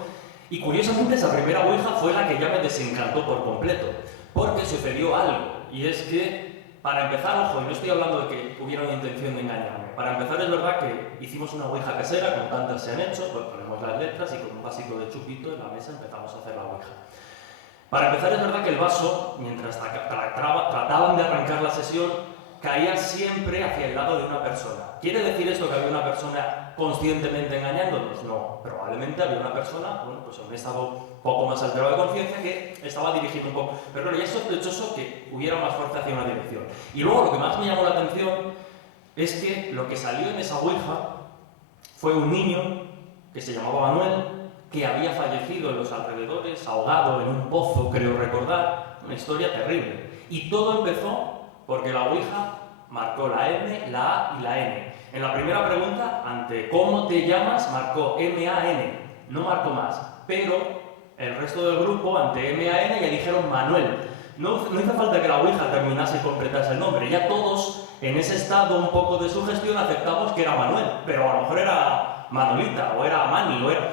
y curiosamente esa primera ouija fue la que ya me desencantó por completo porque sucedió algo y es que para empezar, ojo, y no estoy hablando de que hubiera una intención de engañarme, para empezar es verdad que hicimos una ouija casera, como tantas se han hecho, pues ponemos las letras y con un vasito de chupito en la mesa empezamos a hacer la ouija. Para empezar es verdad que el vaso, mientras trataban de arrancar la sesión, caía siempre hacia el lado de una persona. ¿Quiere decir esto que había una persona conscientemente engañándonos? No, probablemente había una persona, bueno, pues en un estado poco más alterado de conciencia que estaba dirigiendo un poco. Pero claro, ya es sospechoso que hubiera más fuerza hacia una dirección. Y luego lo que más me llamó la atención es que lo que salió en esa ouija fue un niño que se llamaba Manuel, que había fallecido en los alrededores, ahogado en un pozo, creo recordar, una historia terrible. Y todo empezó porque la ouija marcó la M, la A y la N. En la primera pregunta, ante ¿cómo te llamas?, marcó M-A-N, no marcó más. Pero el resto del grupo, ante M-A-N, ya dijeron Manuel. No hizo falta que la ouija terminase y completase el nombre, ya todos en ese estado un poco de sugestión aceptamos que era Manuel, pero a lo mejor era Manolita, o era Mani, o era...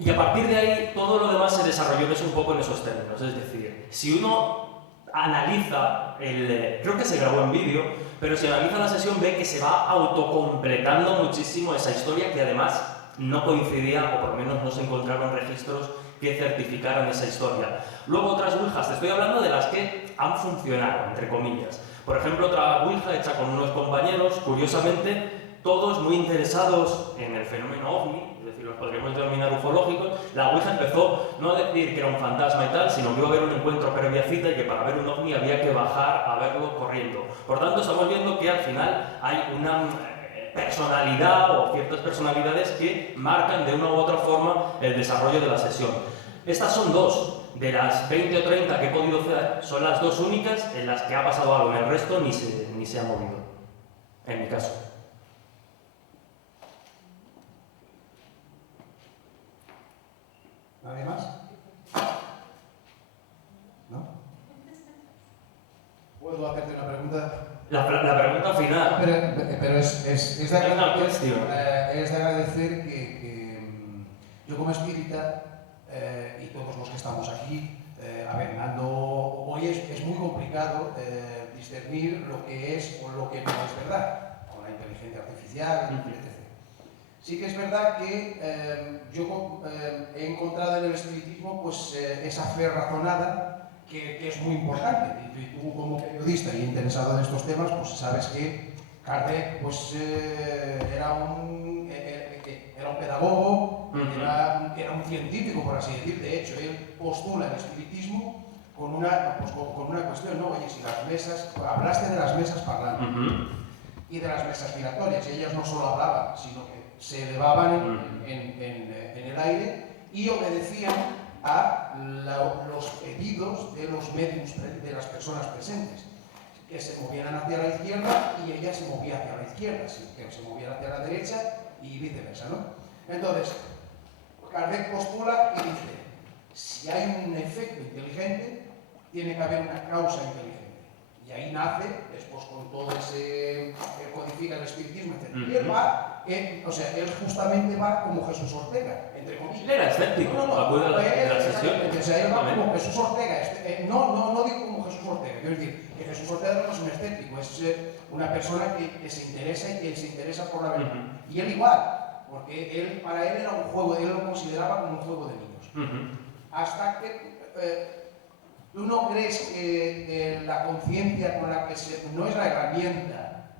Y a partir de ahí todo lo demás se desarrolló un poco en esos términos, es decir, si uno analiza creo que se grabó en vídeo, pero si analiza la sesión ve que se va autocompletando muchísimo esa historia que además no coincidía, o por lo menos no se encontraron registros que certificaran esa historia. Luego otras ouijas, te estoy hablando de las que han funcionado, entre comillas. Por ejemplo, otra ouija hecha con unos compañeros, curiosamente, todos muy interesados en el fenómeno ovni, es decir, los podríamos denominar ufológicos. La ouija empezó no a decir que era un fantasma y tal, sino que iba a haber un encuentro previa cita y que para ver un ovni había que bajar a verlo corriendo. Por tanto, estamos viendo que al final hay una personalidad o ciertas personalidades que marcan de una u otra forma el desarrollo de la sesión. Estas son dos. De las 20 o 30 que he podido hacer, son las dos únicas en las que ha pasado algo. En el resto ni se ha movido, en mi caso. ¿Nadie más? ¿No? ¿Puedo hacerte una pregunta? La pregunta final. Pero es de agradecer que yo como espírita y todos los que estamos aquí, a ver, Nando, hoy es muy complicado discernir lo que es o lo que no es verdad, con la inteligencia artificial, etc. Sí que es verdad que yo he encontrado en el espiritismo pues, esa fe razonada que es muy importante. Y tú como periodista y interesado en estos temas, pues sabes que Kardec pues, era un pedagogo, era un científico, por así decir. De hecho, él postula el espiritismo con una cuestión, ¿no? Oye, si las mesas, hablaste de las mesas parlantes y de las mesas giratorias, y ellas no solo hablaban, sino que se elevaban en el aire y obedecían a los pedidos de los médiums, de las personas presentes, que se movieran hacia la izquierda y ella se movía hacia la izquierda, que se moviera hacia la derecha y viceversa, ¿no? Entonces, Kardec postula y dice, si hay un efecto inteligente, tiene que haber una causa inteligente. Y ahí nace, después con todo ese, codifica el espiritismo, etc. Y él va, él justamente va como Jesús Ortega, entre comillas. Él era escéptico, acude a la sesión. O sea, él va como Jesús Ortega, no digo como Jesús Ortega, quiero decir que Jesús Ortega no es un escéptico, es una persona que se interesa y que se interesa por la verdad. Y él igual, porque para él era un juego, él lo consideraba como un juego de niños. Hasta que ¿tú no crees que la conciencia con la que no es la herramienta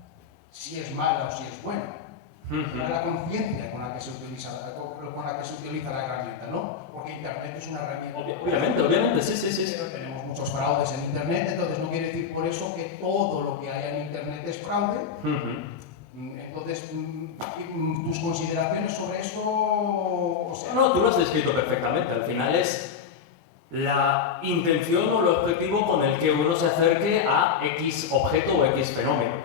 si es mala o si es buena? Es la conciencia con la que se utiliza la herramienta, ¿no? Porque Internet es una herramienta. Obviamente, sí. Pero tenemos muchos fraudes en Internet, entonces no quiere decir por eso que todo lo que haya en Internet es fraude. Entonces, tus consideraciones sobre eso... O sea, no, tú lo has descrito perfectamente. Al final es la intención o el objetivo con el que uno se acerque a X objeto o X fenómeno.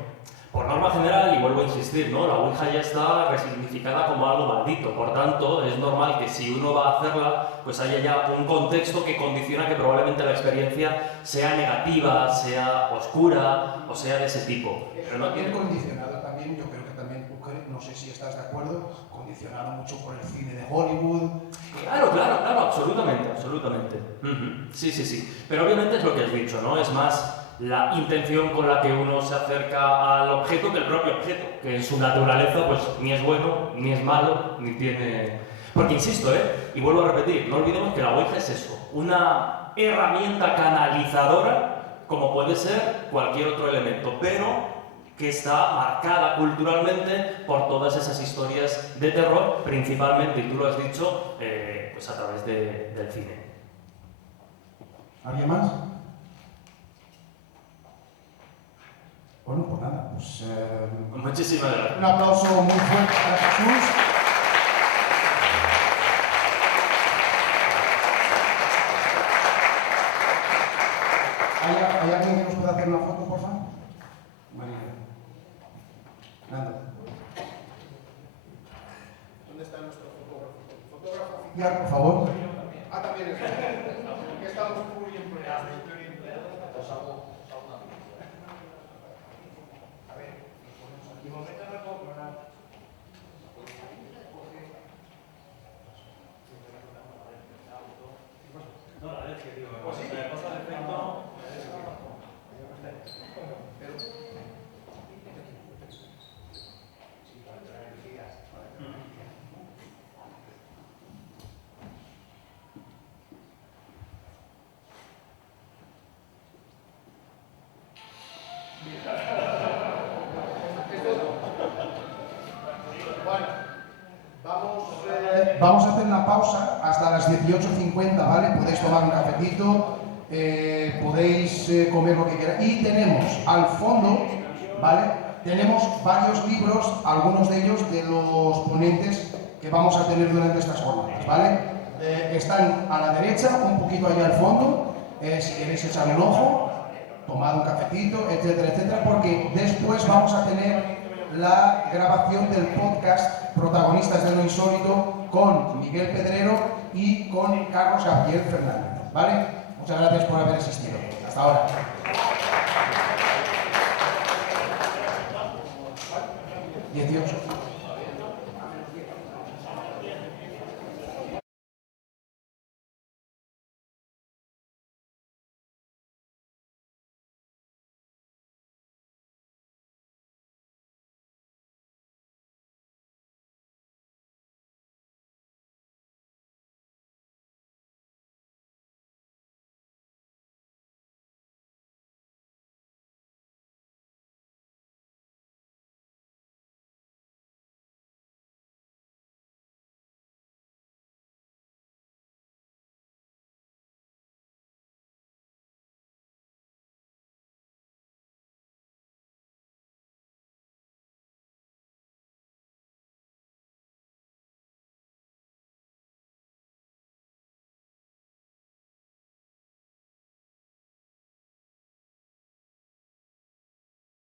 Por norma general, y vuelvo a insistir, ¿no? La ouija ya está resignificada como algo maldito. Por tanto, es normal que si uno va a hacerla, pues haya ya un contexto que condiciona que probablemente la experiencia sea negativa, sea oscura o sea de ese tipo. Pero no tiene condicionado también, yo creo que también tú, no sé si estás de acuerdo, condicionado mucho por el cine de Hollywood. Claro, absolutamente. Sí. Pero obviamente es lo que has dicho, ¿no? Es más la intención con la que uno se acerca al objeto que el propio objeto, que en su naturaleza pues ni es bueno, ni es malo, ni tiene... Porque insisto, y vuelvo a repetir, no olvidemos que la ouija es eso, una herramienta canalizadora como puede ser cualquier otro elemento, pero que está marcada culturalmente por todas esas historias de terror, principalmente, y tú lo has dicho, pues a través del cine. ¿Alguien más? Bueno, pues nada, pues... Muchísimas gracias. Un aplauso muy fuerte para Jesús. ¿Hay alguien que nos pueda hacer una foto, por favor? María. Nando. ¿Dónde está nuestro fotógrafo? Fotógrafo oficial, por favor. Ah, también es. Porque estamos muy empleados. Pues hago una cosa. A ver, nos ponemos aquí. De momento no puedo poner. No, la verdad es que digo, pues sí, cosa de efecto. Vamos a hacer una pausa hasta las 18:50, ¿vale? Podéis tomar un cafetito, podéis comer lo que queráis. Y tenemos al fondo, ¿vale? Tenemos varios libros, algunos de ellos de los ponentes que vamos a tener durante estas jornadas, ¿vale? Están a la derecha, un poquito allá al fondo, si queréis echar un ojo, tomad un cafetito, etcétera, etcétera, porque después vamos a tener la grabación del podcast Protagonistas de lo Insólito con Miguel Pedrero y con Carlos Gabriel Fernández, ¿vale? Muchas gracias por haber asistido. Hasta ahora. 18.